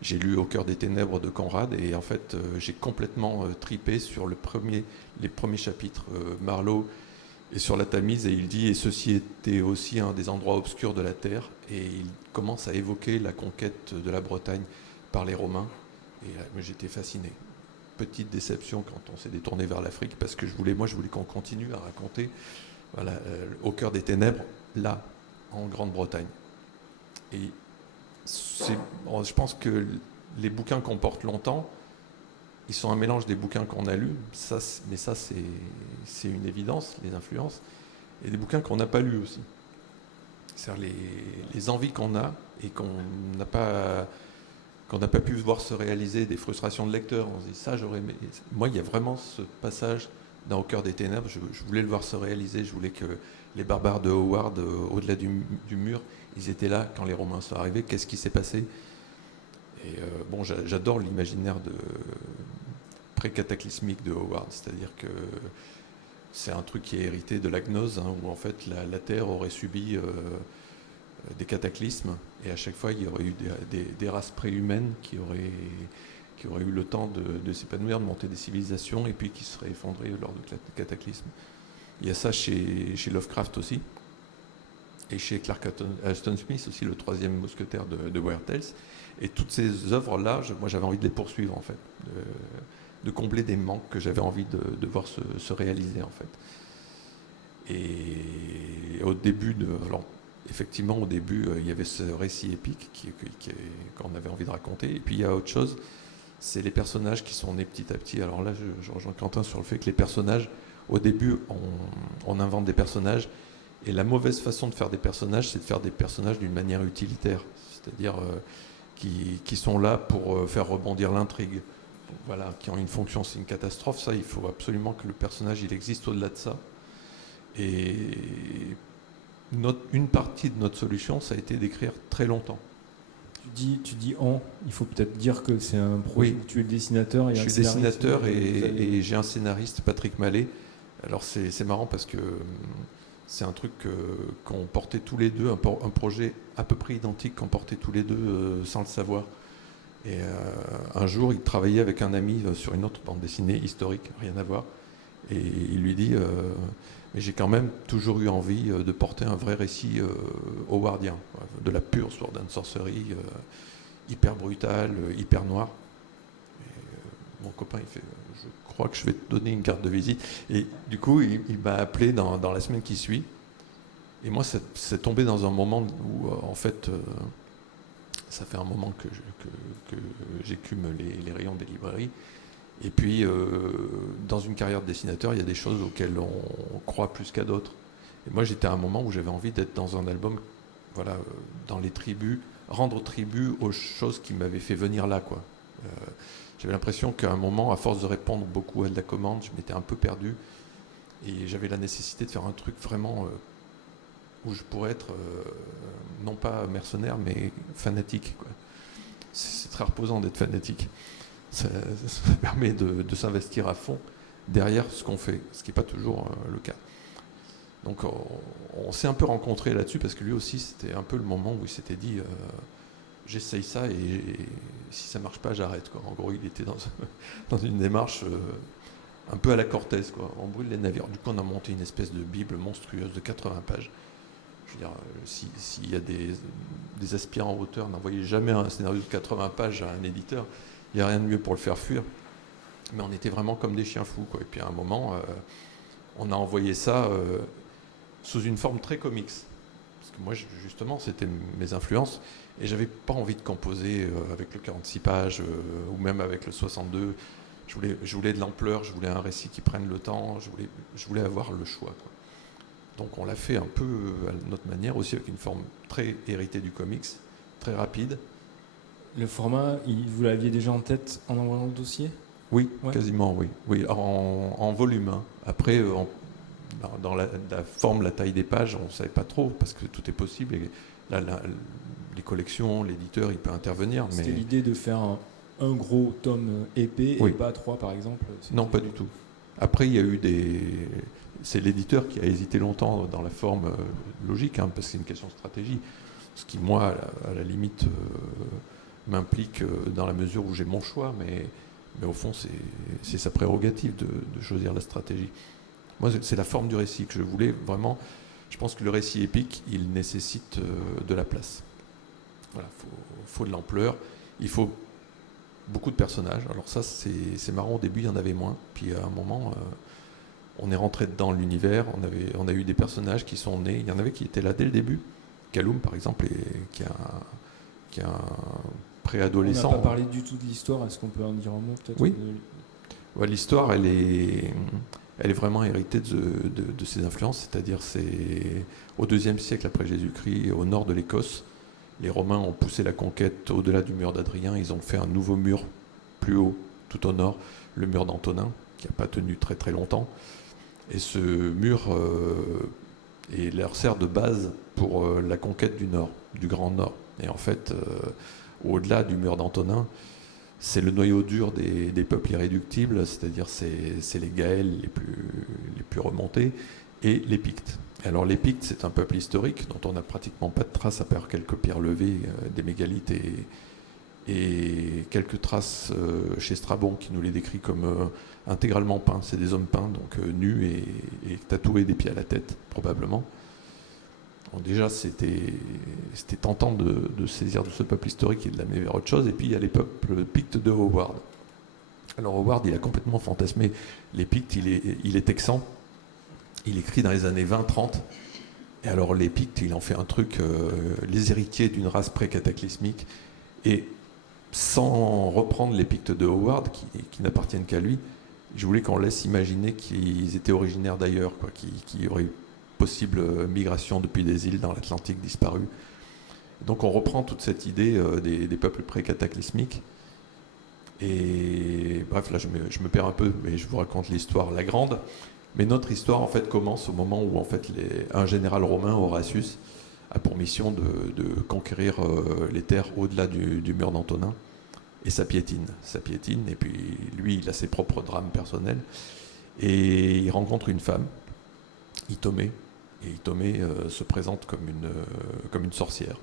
J'ai lu Au cœur des ténèbres de Conrad, et en fait, j'ai complètement tripé sur les premiers chapitres, Marlowe et sur la Tamise, et il dit « Et ceci était aussi un des endroits obscurs de la terre », et il commence à évoquer la conquête de la Bretagne par les Romains, et j'étais fasciné. Petite déception quand on s'est détourné vers l'Afrique, parce que je voulais qu'on continue à raconter Au cœur des ténèbres, là, en Grande-Bretagne. Et je pense que les bouquins qu'on porte longtemps, ils sont un mélange des bouquins qu'on a lus, mais ça c'est une évidence, les influences, et des bouquins qu'on n'a pas lus aussi. C'est-à-dire les envies qu'on a et qu'on n'a pas pu voir se réaliser, des frustrations de lecteurs. On se dit ça, j'aurais aimé. Moi, il y a vraiment ce passage dans Au cœur des ténèbres, je voulais le voir se réaliser, je voulais que les barbares de Howard, au-delà du mur, ils étaient là quand les Romains sont arrivés. Qu'est-ce qui s'est passé? Et j'adore l'imaginaire pré-cataclysmique de Howard, c'est-à-dire que c'est un truc qui est hérité de la gnose, hein, où en fait la Terre aurait subi des cataclysmes, et à chaque fois il y aurait eu des races préhumaines qui auraient eu le temps de s'épanouir, de monter des civilisations, et puis qui seraient effondrées lors de cataclysmes. Il y a ça chez Lovecraft aussi. et chez Clark Ashton Smith aussi, le troisième mousquetaire de Weird Tales. Et toutes ces œuvres-là, moi j'avais envie de les poursuivre en fait, de combler des manques que j'avais envie de voir se réaliser en fait. Et au début, effectivement au début il y avait ce récit épique qu'on avait envie de raconter, et puis il y a autre chose, c'est les personnages qui sont nés petit à petit. Alors là je rejoins Quentin sur le fait que les personnages, au début on invente des personnages, et la mauvaise façon de faire des personnages, c'est de faire des personnages d'une manière utilitaire, c'est-à-dire qui sont là pour faire rebondir l'intrigue, voilà, qui ont une fonction. C'est une catastrophe, ça. Il faut absolument que le personnage il existe au-delà de ça. Et une partie de notre solution, ça a été d'écrire très longtemps. Tu dis il faut peut-être dire que c'est un projet où tu es dessinateur et je suis dessinateur et j'ai un scénariste, Patrick Mallet. Alors c'est marrant parce que c'est un truc qu'on portait tous les deux, un projet à peu près identique qu'on portait tous les deux sans le savoir. Et un jour, il travaillait avec un ami sur une autre bande dessinée historique, rien à voir. Et il lui dit mais j'ai quand même toujours eu envie de porter un vrai récit howardien, de la pure sword and sorcery, hyper brutale, hyper noire. Et, mon copain, il fait je crois que je vais te donner une carte de visite. Et du coup, il m'a appelé dans la semaine qui suit. Et moi, c'est tombé dans un moment où, en fait, ça fait un moment que j'écume les rayons des librairies. Et puis, dans une carrière de dessinateur, il y a des choses auxquelles on croit plus qu'à d'autres. Et moi, j'étais à un moment où j'avais envie d'être dans un album, voilà, dans les tribus, rendre tribut aux choses qui m'avaient fait venir là, quoi. J'avais l'impression qu'à un moment, à force de répondre beaucoup à de la commande, je m'étais un peu perdu. Et j'avais la nécessité de faire un truc vraiment où je pourrais être, non pas mercenaire, mais fanatique, quoi. C'est très reposant d'être fanatique. Ça permet de s'investir à fond derrière ce qu'on fait, ce qui n'est pas toujours le cas. Donc on s'est un peu rencontrés là-dessus, parce que lui aussi, c'était un peu le moment où il s'était dit j'essaye ça et si ça ne marche pas, j'arrête, quoi. En gros, il était dans une démarche un peu à la Cortez, quoi. On brûle les navires. Du coup, on a monté une espèce de bible monstrueuse de 80 pages. Je veux dire, s'il y a des aspirants auteurs, n'envoyez jamais un scénario de 80 pages à un éditeur. Il n'y a rien de mieux pour le faire fuir. Mais on était vraiment comme des chiens fous, quoi. Et puis à un moment, on a envoyé ça sous une forme très comics. Parce que moi, justement, c'était mes influences. Et j'avais pas envie de composer avec le 46 pages ou même avec le 62. Je voulais de l'ampleur, je voulais un récit qui prenne le temps, je voulais avoir le choix, quoi. Donc on l'a fait un peu à notre manière, aussi avec une forme très héritée du comics, très rapide. Le format, vous l'aviez déjà en tête en envoyant le dossier ? Oui, ouais. Quasiment, oui. Oui, en volume. Hein. Après, dans la forme, la taille des pages, on ne savait pas trop, parce que tout est possible. Et là, les collections, l'éditeur, il peut intervenir. C'était l'idée de faire un gros tome épais, oui. Et pas 3 par exemple ? Non, pas du tout. Après, il y a eu c'est l'éditeur qui a hésité longtemps dans la forme logique, hein, parce que c'est une question de stratégie. Ce qui, moi, à la limite, m'implique dans la mesure où j'ai mon choix, mais au fond, c'est sa prérogative de choisir la stratégie. Moi, c'est la forme du récit que je voulais vraiment. Je pense que le récit épique, il nécessite de la place. Voilà, faut de l'ampleur, il faut beaucoup de personnages. Alors ça, c'est marrant, au début, il y en avait moins. Puis à un moment, on est rentré dedans l'univers, on a eu des personnages qui sont nés. Il y en avait qui étaient là dès le début. Kaloum, par exemple, qui a un préadolescent. On n'a pas parlé du tout de l'histoire, est-ce qu'on peut en dire un mot peut-être ? Oui. Ouais, l'histoire, elle est vraiment héritée de ses influences, c'est-à-dire c'est au IIe siècle après Jésus-Christ, au nord de l'Écosse. Les Romains ont poussé la conquête au-delà du mur d'Adrien, ils ont fait un nouveau mur plus haut, tout au nord, le mur d'Antonin, qui n'a pas tenu très très longtemps. Et ce mur leur sert de base pour la conquête du nord, du Grand Nord. Et en fait, au-delà du mur d'Antonin, c'est le noyau dur des peuples irréductibles, c'est-à-dire c'est les Gaëls les plus remontés, et les Pictes. Alors les Pictes, c'est un peuple historique dont on n'a pratiquement pas de traces à part quelques pierres levées, des mégalithes et quelques traces chez Strabon qui nous les décrit comme intégralement peints. C'est des hommes peints, donc nus et tatoués des pieds à la tête, probablement. Donc déjà, c'était tentant de saisir de ce peuple historique et de l'amener vers autre chose. Et puis, il y a les peuples pictes de Howard. Alors, Howard, il a complètement fantasmé les Pictes. Il est texan. Il écrit dans les années 20-30. Et alors, les Pictes, il en fait un truc, les héritiers d'une race pré-cataclysmique. Et sans reprendre les Pictes de Howard, qui n'appartiennent qu'à lui, je voulais qu'on laisse imaginer qu'ils étaient originaires d'ailleurs, qu'il y aurait eu possible migration depuis des îles dans l'Atlantique disparues. Donc on reprend toute cette idée des peuples pré-cataclysmiques. Et bref, là je me perds un peu, mais je vous raconte l'histoire, la grande. Mais notre histoire en fait commence au moment où en fait un général romain, Horatius, a pour mission de conquérir les terres au-delà du mur d'Antonin. Et ça piétine, et puis lui, il a ses propres drames personnels, et il rencontre une femme, Itomé, et Itomé se présente comme une sorcière,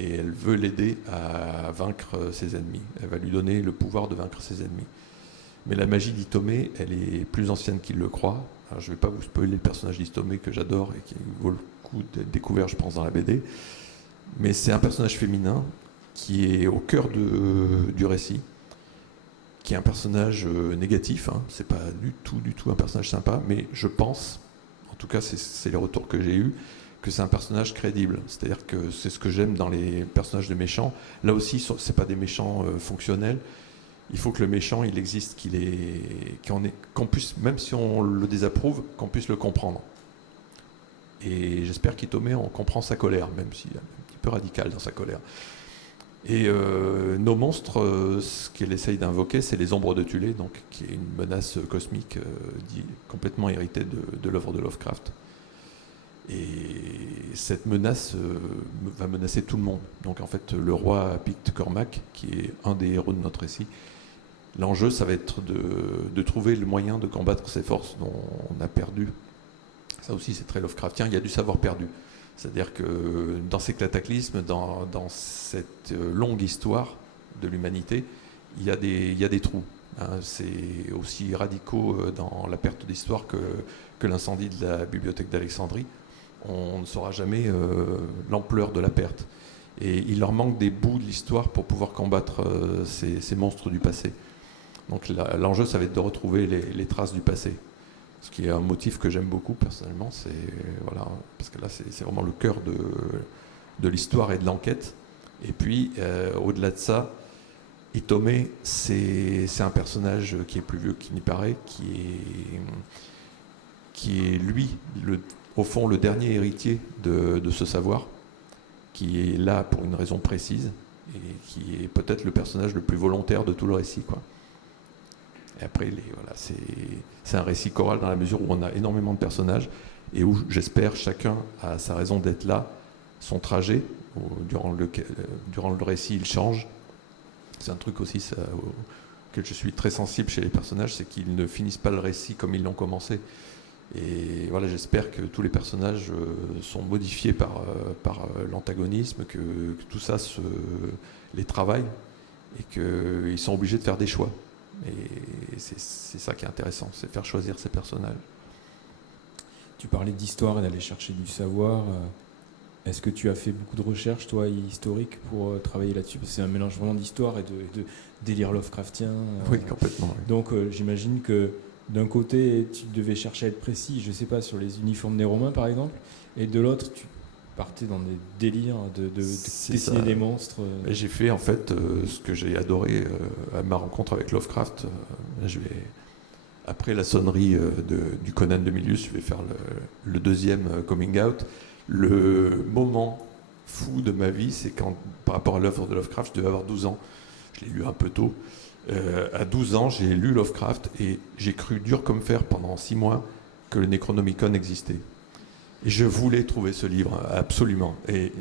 et elle veut l'aider à vaincre ses ennemis, elle va lui donner le pouvoir de vaincre ses ennemis. Mais la magie d'Itomé, elle est plus ancienne qu'il le croit. Alors, je ne vais pas vous spoiler le personnage d'Itomé que j'adore et qui vaut le coup d'être découvert, je pense, dans la BD, mais c'est un personnage féminin qui est au cœur du récit, qui est un personnage négatif, hein. C'est pas du tout un personnage sympa, mais je pense, en tout cas c'est les retours que j'ai eus, que c'est un personnage crédible. C'est-à-dire que c'est ce que j'aime dans les personnages de méchants. Là aussi, c'est pas des méchants fonctionnels. Il faut que le méchant, il existe, qu'on puisse, même si on le désapprouve, qu'on puisse le comprendre. Et j'espère qu'Itomé, on comprend sa colère, même s'il est un petit peu radical dans sa colère. Et nos monstres, ce qu'elle essaye d'invoquer, c'est les ombres de Thulé, donc, qui est une menace cosmique complètement héritée de l'œuvre de Lovecraft. Et cette menace va menacer tout le monde. Donc en fait, le roi Picte Cormac, qui est un des héros de notre récit, l'enjeu, ça va être de trouver le moyen de combattre ces forces dont on a perdu. Ça aussi, c'est très Lovecraftien, il y a du savoir perdu. C'est-à-dire que dans ces cataclysmes, dans cette longue histoire de l'humanité, il y a des trous. Hein. C'est aussi radicaux dans la perte d'histoire que l'incendie de la bibliothèque d'Alexandrie. On ne saura jamais l'ampleur de la perte. Et il leur manque des bouts de l'histoire pour pouvoir combattre ces monstres du passé. Donc l'enjeu, ça va être de retrouver les traces du passé. Ce qui est un motif que j'aime beaucoup personnellement, voilà, parce que là c'est vraiment le cœur de l'histoire et de l'enquête. Et puis au-delà de ça, Itomé, c'est un personnage qui est plus vieux qu'il n'y paraît, qui est lui, au fond, le dernier héritier de ce savoir, qui est là pour une raison précise et qui est peut-être le personnage le plus volontaire de tout le récit, quoi. Et après, voilà, c'est un récit choral dans la mesure où on a énormément de personnages et où, j'espère, chacun a sa raison d'être là, son trajet, durant le récit, il change. C'est un truc aussi auquel je suis très sensible chez les personnages, c'est qu'ils ne finissent pas le récit comme ils l'ont commencé. Et voilà, j'espère que tous les personnages sont modifiés par l'antagonisme, que tout ça les travaille et qu'ils sont obligés de faire des choix. Et c'est ça qui est intéressant, c'est faire choisir ces personnages. Tu parlais d'histoire et d'aller chercher du savoir. Est-ce que tu as fait beaucoup de recherches, toi, historiques, pour travailler là-dessus? Parce que c'est un mélange vraiment d'histoire et de délire Lovecraftien. Oui, complètement. Oui. Donc j'imagine que d'un côté, tu devais chercher à être précis, je ne sais pas, sur les uniformes des Romains, par exemple, et de l'autre, tu partais dans des délires de dessiner des monstres. Et j'ai fait, en fait, ce que j'ai adoré à ma rencontre avec Lovecraft. Après la sonnerie du Conan de Milius, je vais faire le deuxième coming out. Le moment fou de ma vie, c'est quand, par rapport à l'œuvre de Lovecraft, je devais avoir 12 ans. Je l'ai lu un peu tôt. À 12 ans, j'ai lu Lovecraft et j'ai cru dur comme fer pendant 6 mois que le Necronomicon existait. Et je voulais trouver ce livre, absolument. Et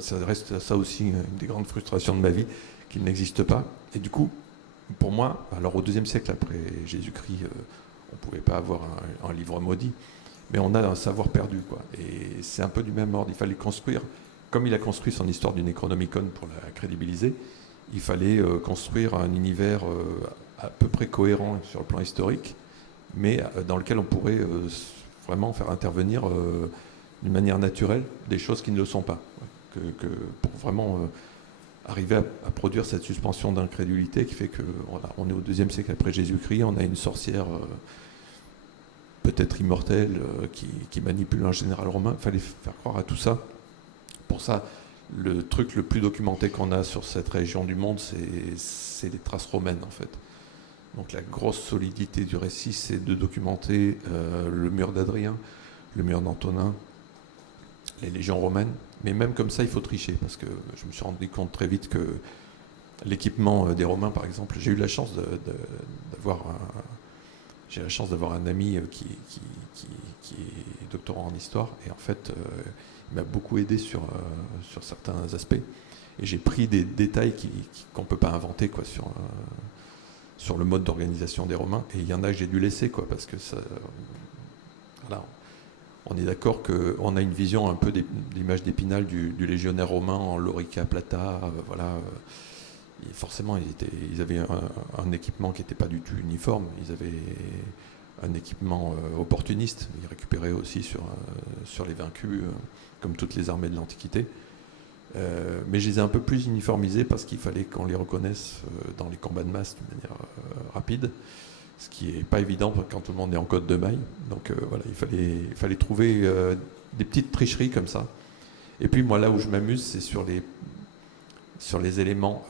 ça reste ça aussi une des grandes frustrations de ma vie, qu'il n'existe pas. Et du coup, pour moi, alors au IIe siècle après Jésus-Christ, on ne pouvait pas avoir un livre maudit, mais on a un savoir perdu, quoi. Et c'est un peu du même ordre. Il fallait construire, comme il a construit son histoire du Necronomicon pour la crédibiliser, il fallait construire un univers à peu près cohérent sur le plan historique, mais dans lequel on pourrait vraiment faire intervenir d'une manière naturelle des choses qui ne le sont pas. Que pour vraiment arriver à produire cette suspension d'incrédulité qui fait que on est au IIe siècle après Jésus-Christ, on a une sorcière peut-être immortelle qui manipule un général romain. Il fallait faire croire à tout ça. Pour ça, le truc le plus documenté qu'on a sur cette région du monde, c'est les traces romaines en fait. Donc la grosse solidité du récit, c'est de documenter le mur d'Adrien, le mur d'Antonin, les légions romaines. Mais même comme ça, il faut tricher, parce que je me suis rendu compte très vite que l'équipement des Romains, par exemple, j'ai eu la chance d'avoir un ami qui est doctorant en histoire, et en fait, il m'a beaucoup aidé sur certains aspects. Et j'ai pris des détails qu'on ne peut pas inventer quoi, sur le mode d'organisation des Romains, et il y en a que j'ai dû laisser, quoi, parce que ça... Voilà. On est d'accord qu'on a une vision un peu d'image d'Épinal du légionnaire romain en lorica plata, voilà. Et forcément, ils avaient un équipement qui n'était pas du tout uniforme. Ils avaient un équipement opportuniste. Ils récupéraient aussi sur les vaincus, comme toutes les armées de l'Antiquité. Mais je les ai un peu plus uniformisés parce qu'il fallait qu'on les reconnaisse dans les combats de masse de manière rapide. Ce qui n'est pas évident quand tout le monde est en côte de maille. Donc voilà, il fallait trouver des petites tricheries comme ça. Et puis moi, là où je m'amuse, c'est sur les éléments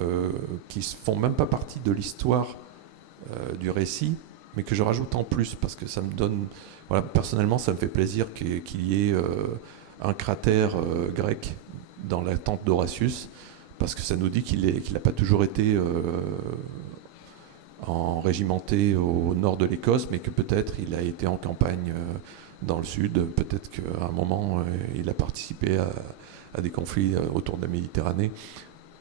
qui ne font même pas partie de l'histoire du récit, mais que je rajoute en plus, parce que ça me donne... Voilà, personnellement, ça me fait plaisir qu'il y ait un cratère grec dans la tente d'Horatius, parce que ça nous dit qu'il n'a pas toujours été... enrégimenté au nord de l'Écosse, mais que peut-être il a été en campagne dans le sud, peut-être qu'à un moment il a participé à des conflits autour de la Méditerranée.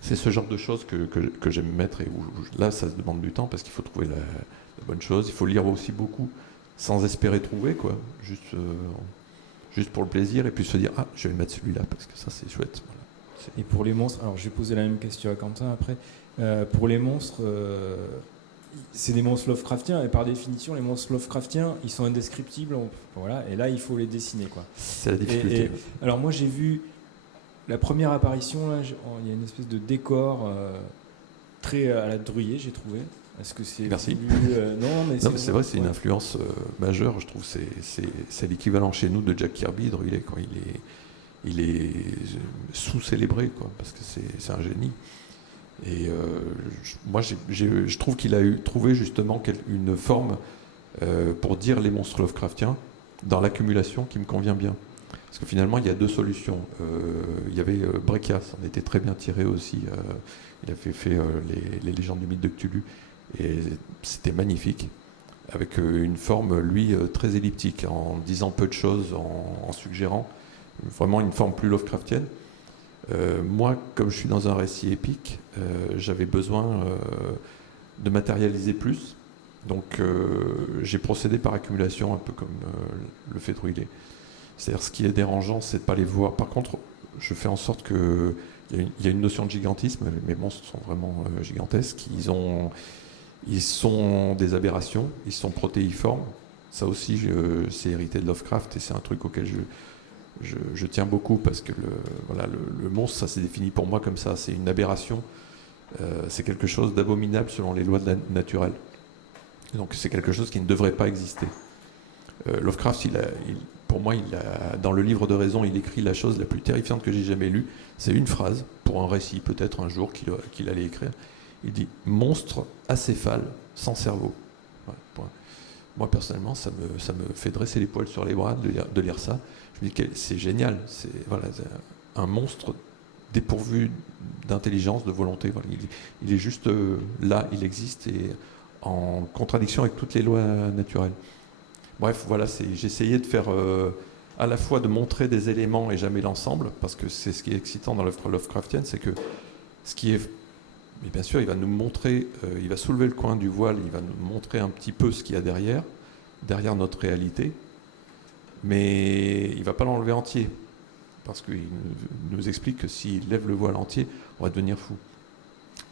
C'est ce genre de choses que j'aime mettre, et où là ça se demande du temps parce qu'il faut trouver la bonne chose, il faut lire aussi beaucoup sans espérer trouver, quoi, juste pour le plaisir, et puis se dire je vais le mettre celui-là parce que ça c'est chouette. Voilà. Et pour les monstres, alors je vais poser la même question à Quentin après, pour les monstres, c'est des monstres Lovecraftiens, et par définition les monstres Lovecraftiens ils sont indescriptibles, voilà, et là il faut les dessiner, quoi. C'est la difficulté. Alors moi j'ai vu la première apparition, là, il y a une espèce de décor très à la Druillet, j'ai trouvé. Est-ce que c'est Merci. Non, mais c'est vrai, c'est une influence majeure, je trouve. C'est l'équivalent chez nous de Jack Kirby, Druillet, quoi. Il est sous-célébré, quoi, parce que c'est un génie. Et moi, je trouve qu'il a trouvé justement une forme pour dire les monstres Lovecraftiens dans l'accumulation qui me convient bien. Parce que finalement, il y a deux solutions. Il y avait Breccia, ça en était très bien tiré aussi. Il a fait les légendes du mythe de Cthulhu. Et c'était magnifique, avec une forme, lui, très elliptique, en disant peu de choses, en suggérant vraiment une forme plus Lovecraftienne. Moi, comme je suis dans un récit épique, j'avais besoin de matérialiser plus. Donc j'ai procédé par accumulation, un peu comme le fait Druillet. C'est-à-dire, ce qui est dérangeant, c'est de ne pas les voir. Par contre, je fais en sorte qu'il y a une notion de gigantisme. Mes monstres sont vraiment gigantesques. Ils sont des aberrations, ils sont protéiformes. Ça aussi, c'est hérité de Lovecraft, et c'est un truc auquel je tiens beaucoup, parce que le monstre, ça s'est défini pour moi comme ça. C'est une aberration. C'est quelque chose d'abominable selon les lois naturelles. Donc c'est quelque chose qui ne devrait pas exister. Lovecraft, pour moi, dans le livre de raison, il écrit la chose la plus terrifiante que j'ai jamais lue. C'est une phrase, pour un récit peut-être un jour qu'il allait écrire. Il dit « monstre acéphale sans cerveau ». Ouais, moi, personnellement, ça me fait dresser les poils sur les bras de lire ça. Je me dis que c'est génial. C'est un monstre dépourvu d'intelligence, de volonté. Voilà. Il est juste là, il existe, et en contradiction avec toutes les lois naturelles. Bref, voilà, j'ai essayé de faire à la fois de montrer des éléments et jamais l'ensemble, parce que c'est ce qui est excitant dans l'œuvre Lovecraftienne, c'est que ce qui est... Mais bien sûr, il va nous montrer, il va soulever le coin du voile, il va nous montrer un petit peu ce qu'il y a derrière notre réalité, mais il ne va pas l'enlever entier, parce qu'il nous explique que s'il lève le voile entier, on va devenir fou.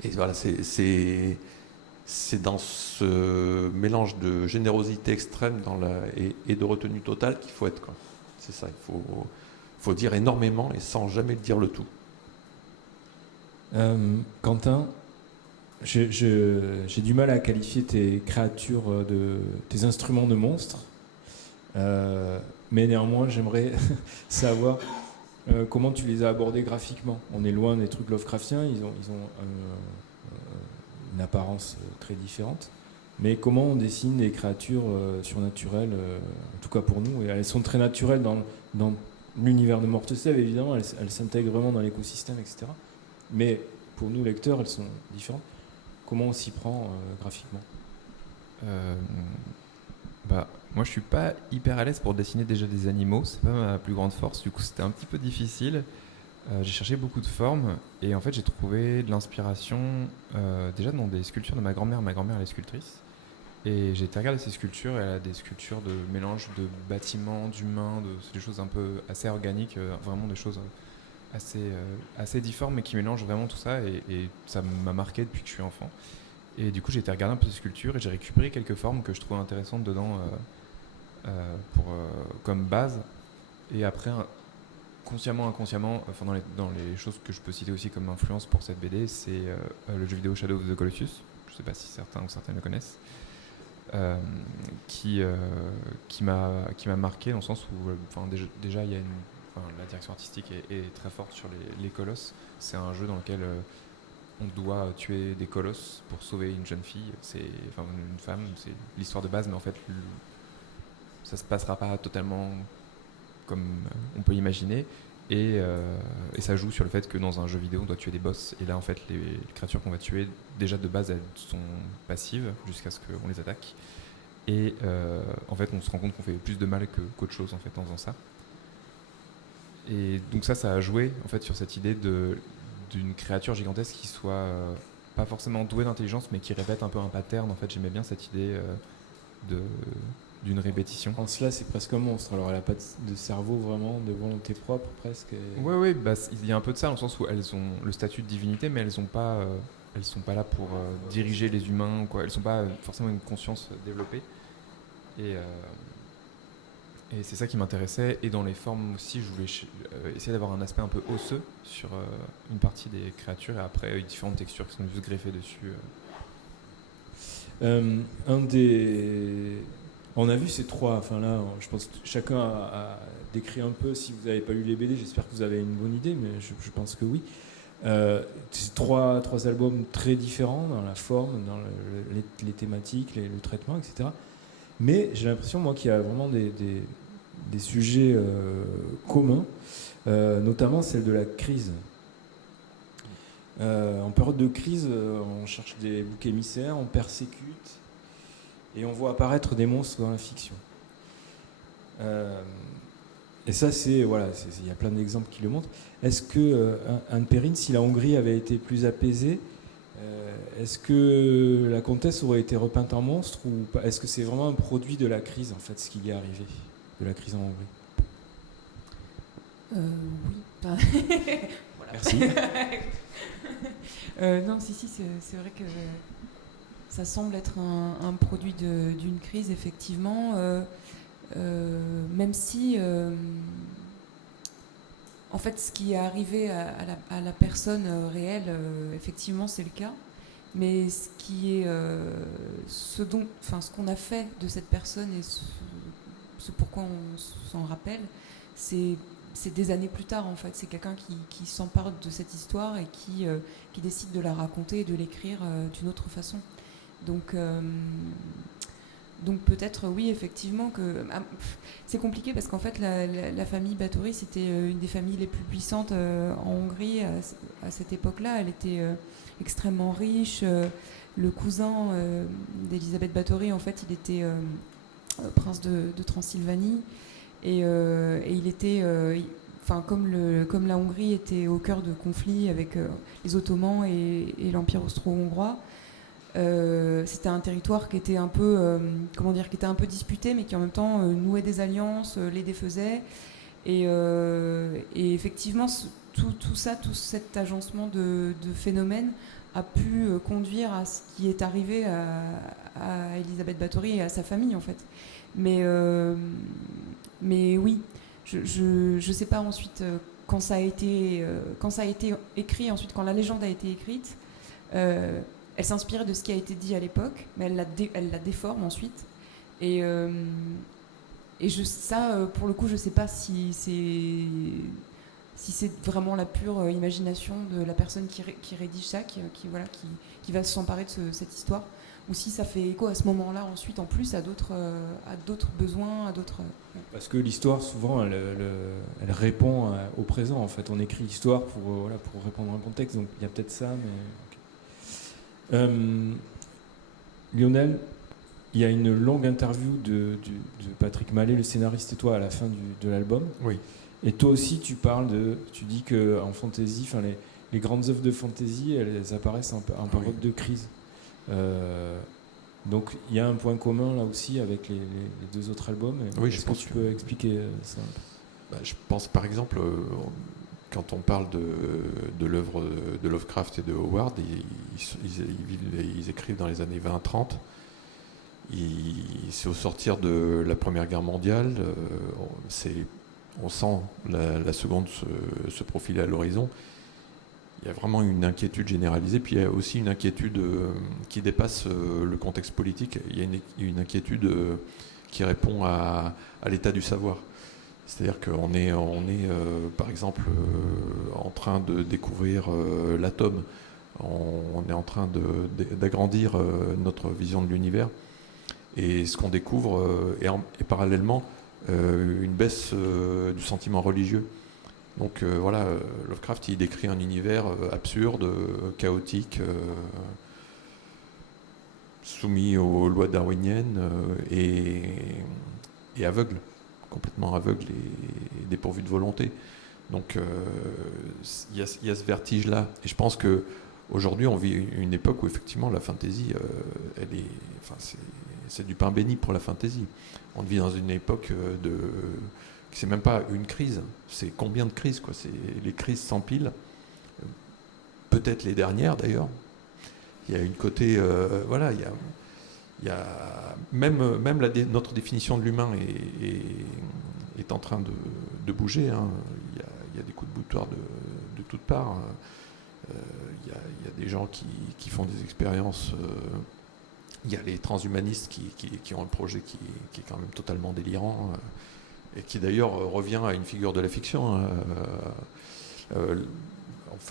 Et voilà, c'est dans ce mélange de générosité extrême et de retenue totale qu'il faut être, quoi. C'est ça, il faut dire énormément et sans jamais dire le tout. Quentin, j'ai du mal à qualifier tes créatures, tes instruments de monstres, mais néanmoins j'aimerais savoir comment tu les as abordés graphiquement. On est loin des trucs Lovecraftiens, ils ont une apparence très différente, mais comment on dessine des créatures surnaturelles, en tout cas pour nous, et elles sont très naturelles dans l'univers de Mortesèvres, évidemment, elles s'intègrent vraiment dans l'écosystème, etc. Mais pour nous, lecteurs, elles sont différentes. Comment on s'y prend graphiquement ? Moi, je suis pas hyper à l'aise pour dessiner déjà des animaux. C'est pas ma plus grande force. Du coup, c'était un petit peu difficile. J'ai cherché beaucoup de formes et en fait, j'ai trouvé de l'inspiration déjà dans des sculptures de ma grand-mère. Ma grand-mère, elle est sculptrice. Et j'ai été regarder ses sculptures. Elle a des sculptures de mélange de bâtiments, d'humains. C'est des choses un peu assez organiques, vraiment des choses assez difformes, mais qui mélangent vraiment tout ça. Et ça m'a marqué depuis que je suis enfant. Et du coup, j'ai été regarder un peu ces sculptures et j'ai récupéré quelques formes que je trouvais intéressantes dedans comme base. Et après, consciemment, inconsciemment, enfin dans les choses que je peux citer aussi comme influence pour cette BD, c'est le jeu vidéo Shadow of the Colossus. Je ne sais pas si certains ou certaines le connaissent. Qui m'a marqué dans le sens où déjà il y a la direction artistique est très forte sur les colosses. C'est un jeu dans lequel on doit tuer des colosses pour sauver une jeune fille, une femme, c'est l'histoire de base, mais en fait ça se passera pas totalement comme on peut imaginer, et ça joue sur le fait que dans un jeu vidéo on doit tuer des boss, et là en fait les créatures qu'on va tuer déjà de base elles sont passives jusqu'à ce qu'on les attaque, et en fait on se rend compte qu'on fait plus de mal qu'autre chose en fait en faisant ça. Et donc ça a joué en fait sur cette idée d'une créature gigantesque qui soit pas forcément douée d'intelligence, mais qui répète un peu un pattern. En fait, j'aimais bien cette idée d'une répétition. En cela, c'est presque un monstre. Alors, elle n'a pas de cerveau vraiment, de volonté propre presque. Oui, il y a un peu de ça dans le sens où elles ont le statut de divinité, mais elles sont pas là pour diriger les humains, quoi. Elles sont pas forcément une conscience développée. Et c'est ça qui m'intéressait. Et dans les formes aussi, je voulais essayer d'avoir un aspect un peu osseux sur une partie des créatures, et après différentes textures qui sont juste greffées dessus. On a vu ces trois, enfin là, je pense que chacun a décrit un peu. Si vous n'avez pas lu les BD, j'espère que vous avez une bonne idée, mais je pense que oui. C'est trois albums très différents dans la forme, dans les thématiques, le traitement, etc. Mais j'ai l'impression, moi, qu'il y a vraiment des sujets communs, notamment celle de la crise. En période de crise, on cherche des boucs émissaires, on persécute, et on voit apparaître des monstres dans la fiction. Et ça, il y a plein d'exemples qui le montrent. Est-ce que Anne Perrine, si la Hongrie avait été plus apaisée, est-ce que la comtesse aurait été repeinte en monstre, ou pas ? Est-ce que c'est vraiment un produit de la crise, en fait, ce qui y est arrivé, de la crise en Hongrie ? Oui. Voilà. Merci. Non, si, c'est vrai que ça semble être un produit d'une crise, effectivement, même si, en fait, ce qui est arrivé à la personne réelle, effectivement, c'est le cas. Mais ce qui est ce qu'on a fait de cette personne et ce pourquoi on s'en rappelle, c'est des années plus tard, en fait. C'est quelqu'un qui s'empare de cette histoire et qui décide de la raconter et de l'écrire d'une autre façon. Donc peut-être, oui, effectivement, c'est compliqué parce qu'en fait, la famille Báthory, c'était une des familles les plus puissantes en Hongrie à cette époque-là. Elle était extrêmement riche. Le cousin d'Elisabeth Báthory, en fait, il était prince de Transylvanie. Et il était, comme la Hongrie était au cœur de conflits avec les Ottomans et l'Empire austro-hongrois, c'était un territoire qui était un peu, qui était un peu disputé, mais qui en même temps nouait des alliances, les défaisait. Et effectivement, tout cet agencement de phénomènes a pu conduire à ce qui est arrivé à Elisabeth Báthory et à sa famille, en fait. Mais oui, Je sais pas ensuite quand ça a été écrit, ensuite quand la légende a été écrite, elle s'inspirait de ce qui a été dit à l'époque, mais elle la déforme ensuite. Et ça, pour le coup, je sais pas si c'est vraiment la pure imagination de la personne qui rédige ça, qui va s'emparer de cette histoire, ou si ça fait écho à ce moment-là ensuite en plus à d'autres besoins, à d'autres... Parce que l'histoire, souvent, elle répond au présent. En fait, on écrit l'histoire pour répondre à un contexte. Donc il y a peut-être ça, mais okay. Lionel, il y a une longue interview de Patrick Mallet, le scénariste, et toi à la fin de l'album. Oui. Et toi aussi, tu dis que en fantasy, les grandes œuvres de fantasy, elles apparaissent en période de crise. Donc il y a un point commun là aussi avec les deux autres albums. Oui, Est-ce que tu peux expliquer ça un peu ? Je pense par exemple, quand on parle de l'œuvre de Lovecraft et de Howard, ils écrivent dans les années 20-30. C'est au sortir de la Première Guerre mondiale, on sent la seconde se profiler à l'horizon. Il y a vraiment une inquiétude généralisée, puis il y a aussi une inquiétude qui dépasse le contexte politique. Il y a une inquiétude qui répond à l'état du savoir. C'est-à-dire qu'on est par exemple, en train de découvrir l'atome. On est en train d'agrandir notre vision de l'univers. Et ce qu'on découvre est parallèlement une baisse du sentiment religieux. Donc Lovecraft, il décrit un univers absurde, chaotique, soumis aux lois darwiniennes et aveugle, complètement aveugle et dépourvu de volonté. Donc il y a ce vertige-là. Et je pense qu'aujourd'hui, on vit une époque où effectivement la fantasy, c'est du pain béni pour la fantasy. On vit dans une époque c'est même pas une crise, c'est combien de crises, quoi. Les crises s'empilent, peut-être les dernières d'ailleurs. Il y a une côté, il y a même notre définition de l'humain est en train de bouger. Hein. Il y a des coups de boutoir de toutes parts. Il y a des gens qui font des expériences. Il y a les transhumanistes qui ont un projet qui est quand même totalement délirant. Et qui d'ailleurs revient à une figure de la fiction.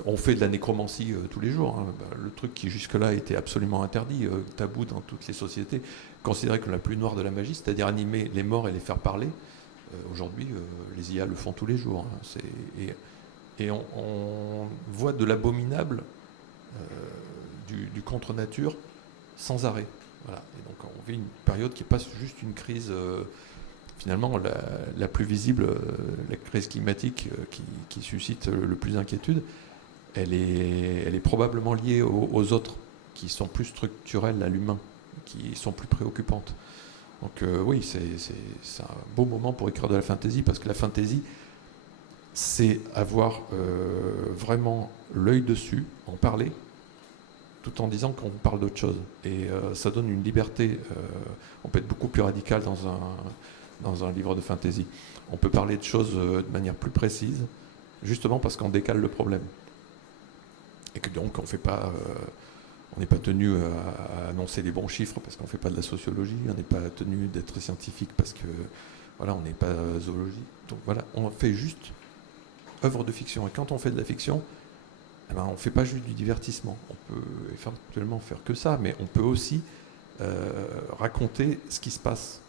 On fait de la nécromancie tous les jours. Le truc qui jusque-là était absolument interdit, tabou dans toutes les sociétés, considéré comme la plus noire de la magie, c'est-à-dire animer les morts et les faire parler. Aujourd'hui, les IA le font tous les jours. Et on voit de l'abominable du contre-nature sans arrêt. Voilà. Et donc on vit une période qui n'est pas juste une crise... Finalement, la plus visible, la crise climatique qui suscite le plus d'inquiétude, elle est probablement liée aux autres, qui sont plus structurelles à l'humain, qui sont plus préoccupantes. Donc oui, c'est un beau moment pour écrire de la fantasy, parce que la fantasy, c'est avoir vraiment l'œil dessus, en parler, tout en disant qu'on parle d'autre chose. Et ça donne une liberté. On peut être beaucoup plus radical dans un livre de fantasy. On peut parler de choses de manière plus précise, justement parce qu'on décale le problème. Et que donc on n'est pas tenu à annoncer les bons chiffres parce qu'on ne fait pas de la sociologie, on n'est pas tenu d'être scientifique parce que on n'est pas zoologie. Donc voilà, on fait juste œuvre de fiction. Et quand on fait de la fiction, on ne fait pas juste du divertissement. On peut éventuellement faire que ça, mais on peut aussi raconter ce qui se passe.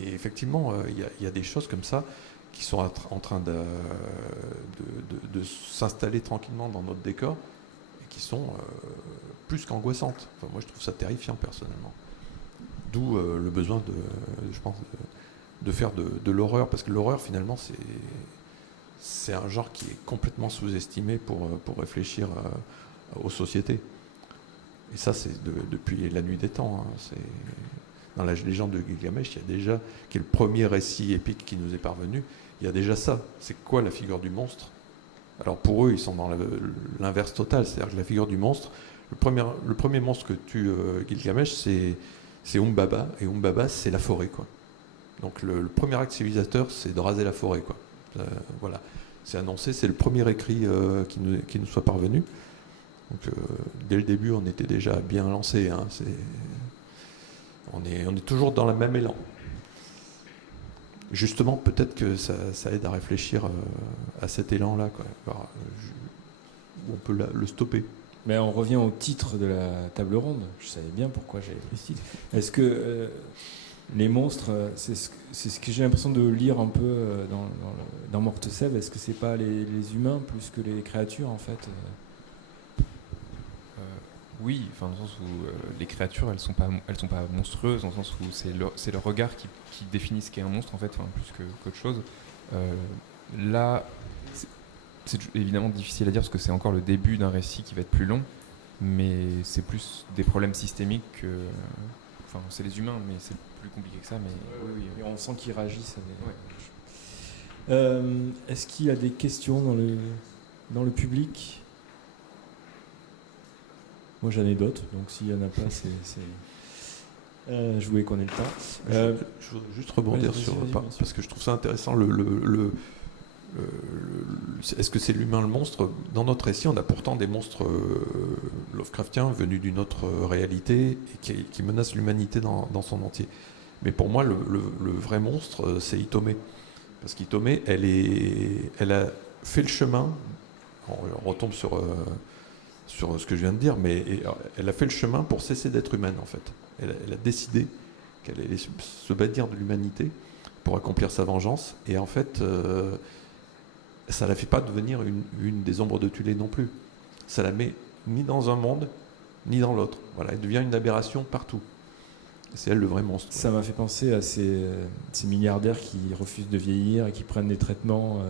Et effectivement, il y a des choses comme ça qui sont en train de s'installer tranquillement dans notre décor et qui sont plus qu'angoissantes. Enfin, moi, je trouve ça terrifiant personnellement. D'où le besoin, je pense, de faire de l'horreur, parce que l'horreur, finalement, c'est un genre qui est complètement sous-estimé pour réfléchir aux sociétés. Et ça, c'est depuis la nuit des temps. Hein, dans la légende de Gilgamesh, il y a déjà, qui est le premier récit épique qui nous est parvenu, il y a déjà ça. C'est quoi la figure du monstre ? Alors pour eux, ils sont dans l'inverse total, c'est-à-dire que la figure du monstre, le premier monstre que tue Gilgamesh, c'est Umbaba, et Umbaba, c'est la forêt, quoi. Donc le premier acte civilisateur, c'est de raser la forêt, quoi. Voilà, c'est annoncé, c'est le premier écrit qui nous soit parvenu. Donc, dès le début, on était déjà bien lancé. Hein, on est toujours dans le même élan. Justement, peut-être que ça aide à réfléchir à cet élan-là, quoi. Alors, on peut le stopper. Mais on revient au titre de la table ronde. Je savais bien pourquoi j'avais pris ce titre. Est-ce que les monstres, c'est ce que j'ai l'impression de lire un peu dans Morte Sève. Est-ce que c'est pas les humains plus que les créatures en fait Oui, enfin, dans le sens où les créatures, elles sont pas monstrueuses, dans le sens où c'est le regard qui définit ce qu'est un monstre en fait, enfin, plus qu'autre chose. Là, c'est évidemment difficile à dire parce que c'est encore le début d'un récit qui va être plus long, mais c'est plus des problèmes systémiques que... Enfin, c'est les humains, mais c'est plus compliqué que ça, mais oui. Et on sent qu'ils réagissent. Ouais. Est-ce qu'il y a des questions dans le public ? Moi j'en ai d'autres, donc s'il n'y en a pas, je voulais qu'on ait le temps. Je veux juste rebondir parce que je trouve ça intéressant. Est-ce que c'est l'humain le monstre ? Dans notre récit, on a pourtant des monstres Lovecraftiens venus d'une autre réalité et qui menacent l'humanité dans son entier. Mais pour moi, le vrai monstre, c'est Itomé. Parce qu'Itomé, elle a fait le chemin, on retombe sur ce que je viens de dire, mais elle a fait le chemin pour cesser d'être humaine, en fait. Elle a décidé qu'elle allait se bâtir de l'humanité pour accomplir sa vengeance. Et en fait, ça ne la fait pas devenir une des ombres de Thulé non plus. Ça la met ni dans un monde, ni dans l'autre. Voilà, elle devient une aberration partout. C'est elle le vrai monstre. Ça m'a fait penser à ces milliardaires qui refusent de vieillir et qui prennent des traitements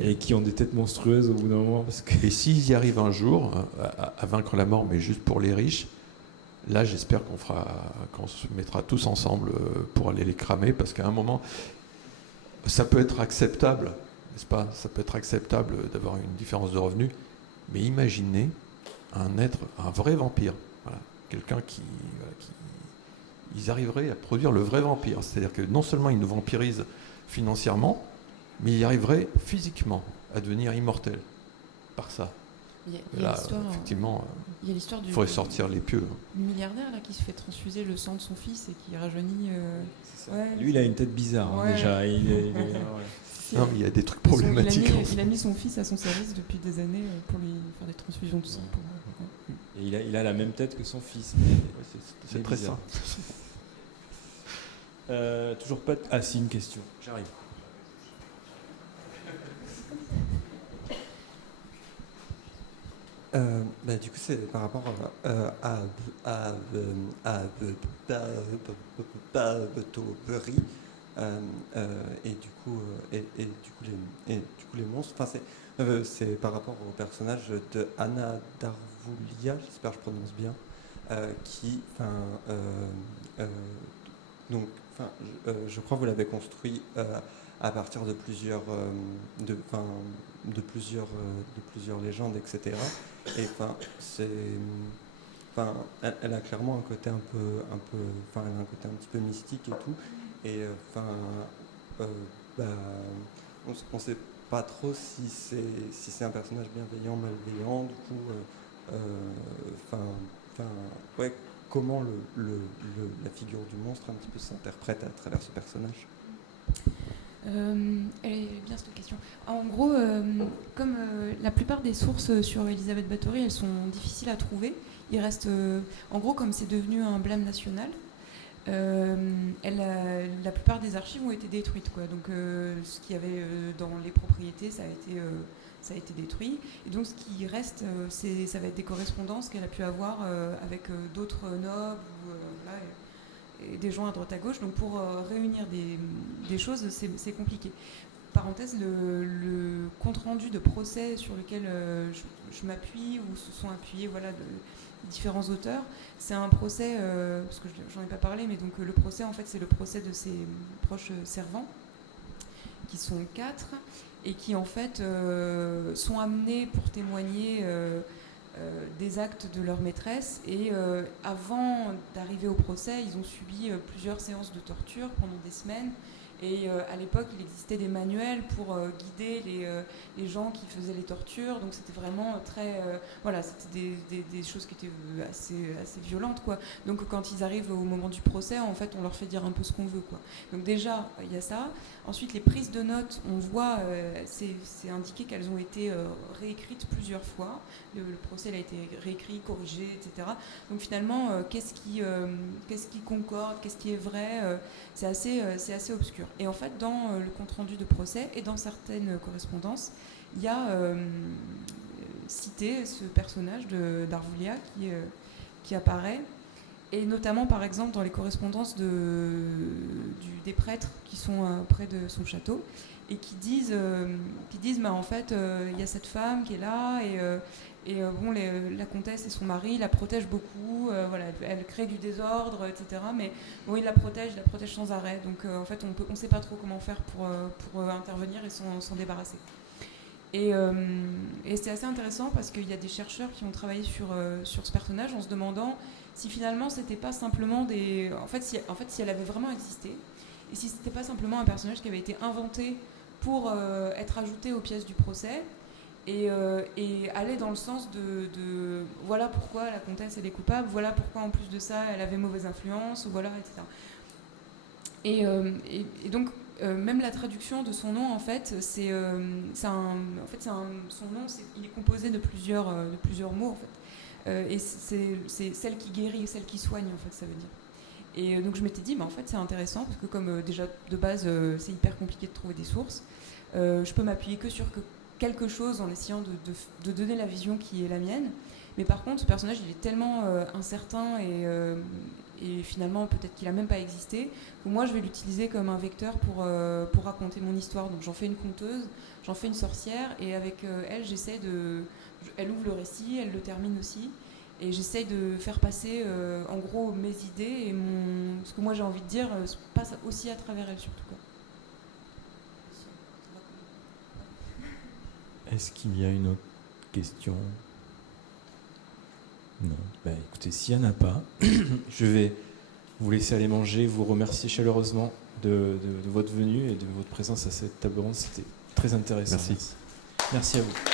et qui ont des têtes monstrueuses au bout d'un moment. Et s'ils y arrivent un jour à vaincre la mort, mais juste pour les riches, là j'espère qu'on se mettra tous ensemble pour aller les cramer, parce qu'à un moment, ça peut être acceptable, n'est-ce pas ? Ça peut être acceptable d'avoir une différence de revenus, mais imaginez un vrai vampire, voilà, quelqu'un ils arriveraient à produire le vrai vampire. C'est-à-dire que non seulement ils nous vampirisent financièrement, mais ils arriveraient physiquement à devenir immortels par ça. Il y a l'histoire il faudrait sortir les pieux. Du milliardaire là, qui se fait transfuser le sang de son fils et qui rajeunit. C'est ça. Lui, il a une tête bizarre, hein, déjà. Non, mais il y a des trucs problématiques. Il a mis son fils à son service depuis des années pour lui faire des transfusions de sang. Et il a la même tête que son fils. C'est très bizarre. simple. Toujours pas. Ah, si, une question. J'arrive. Du coup, c'est par rapport à Betobery et du coup les monstres. Enfin, c'est par rapport au personnage de Anna Darvulia, j'espère que je prononce bien, je crois que vous l'avez construit à partir de plusieurs légendes, etc. Et elle a clairement un côté un petit peu mystique et tout. Et on sait pas trop si c'est un personnage bienveillant, malveillant. Du coup, comment la figure du monstre un petit peu s'interprète à travers ce personnage. Elle est bien cette question. En gros, comme la plupart des sources sur Elisabeth Báthory, elles sont difficiles à trouver. Il reste, en gros, comme c'est devenu un blâme national, la plupart des archives ont été détruites, quoi. Donc, ce qu'il y avait dans les propriétés, ça a été détruit. Et donc, ce qui reste, ça va être des correspondances qu'elle a pu avoir avec d'autres nobles et des gens à droite à gauche. Donc, pour réunir des choses, c'est compliqué. Parenthèse, le compte-rendu de procès sur lequel je m'appuie, ou se sont appuyés différents auteurs, c'est un procès, parce que j'en ai pas parlé, mais donc le procès, en fait, c'est le procès de ses proches servants, qui sont 4, et qui, en fait, sont amenés pour témoigner des actes de leur maîtresse. Et avant d'arriver au procès, ils ont subi plusieurs séances de torture pendant des semaines. Et à l'époque, il existait des manuels pour guider les gens qui faisaient les tortures. Donc c'était vraiment très... voilà, c'était des choses qui étaient assez violentes, quoi. Donc quand ils arrivent au moment du procès, en fait, on leur fait dire un peu ce qu'on veut, quoi. Donc déjà, il y a ça. Ensuite, les prises de notes, on voit, c'est indiqué qu'elles ont été réécrites plusieurs fois. Le procès il a été réécrit, corrigé, etc. Donc finalement, qu'est-ce qui concorde, qu'est-ce qui est vrai, c'est assez obscur. Et en fait, dans le compte-rendu de procès et dans certaines correspondances, il y a cité ce personnage d'Arvoulia qui apparaît, et notamment par exemple dans les correspondances des prêtres qui sont près de son château, et qui disent bah, en fait, il y a cette femme qui est là, et bon, la comtesse et son mari la protègent beaucoup, voilà, elle crée du désordre, etc. Mais bon, il la protège sans arrêt. Donc en fait, on ne sait pas trop comment faire pour intervenir et s'en débarrasser. Et c'est assez intéressant parce qu'il y a des chercheurs qui ont travaillé sur ce personnage en se demandant si finalement c'était pas simplement si elle avait vraiment existé, et si c'était pas simplement un personnage qui avait été inventé pour être ajouté aux pièces du procès, et aller dans le sens de voilà pourquoi la comtesse elle est coupable, voilà pourquoi en plus de ça elle avait mauvaise influence, voilà, etc. Et donc même la traduction de son nom, en fait, son nom, il est composé de plusieurs mots, en fait. Et c'est celle qui guérit, celle qui soigne, en fait, ça veut dire. Et donc je m'étais dit, bah, en fait, c'est intéressant, parce que comme déjà de base, c'est hyper compliqué de trouver des sources, je peux m'appuyer que sur quelque chose en essayant de donner la vision qui est la mienne. Mais par contre, ce personnage, il est tellement incertain et finalement, peut-être qu'il n'a même pas existé, que moi, je vais l'utiliser comme un vecteur pour raconter mon histoire. Donc j'en fais une conteuse, j'en fais une sorcière, et avec elle, elle ouvre le récit, elle le termine aussi, et j'essaie de faire passer, en gros, mes idées et ce que moi j'ai envie de dire passe aussi à travers elle, surtout, quoi. Est-ce qu'il y a une autre question ? Non. Ben, écoutez, s'il n'y en a pas, je vais vous laisser aller manger, vous remercier chaleureusement de votre venue et de votre présence à cette table ronde. C'était très intéressant. Merci. Merci à vous.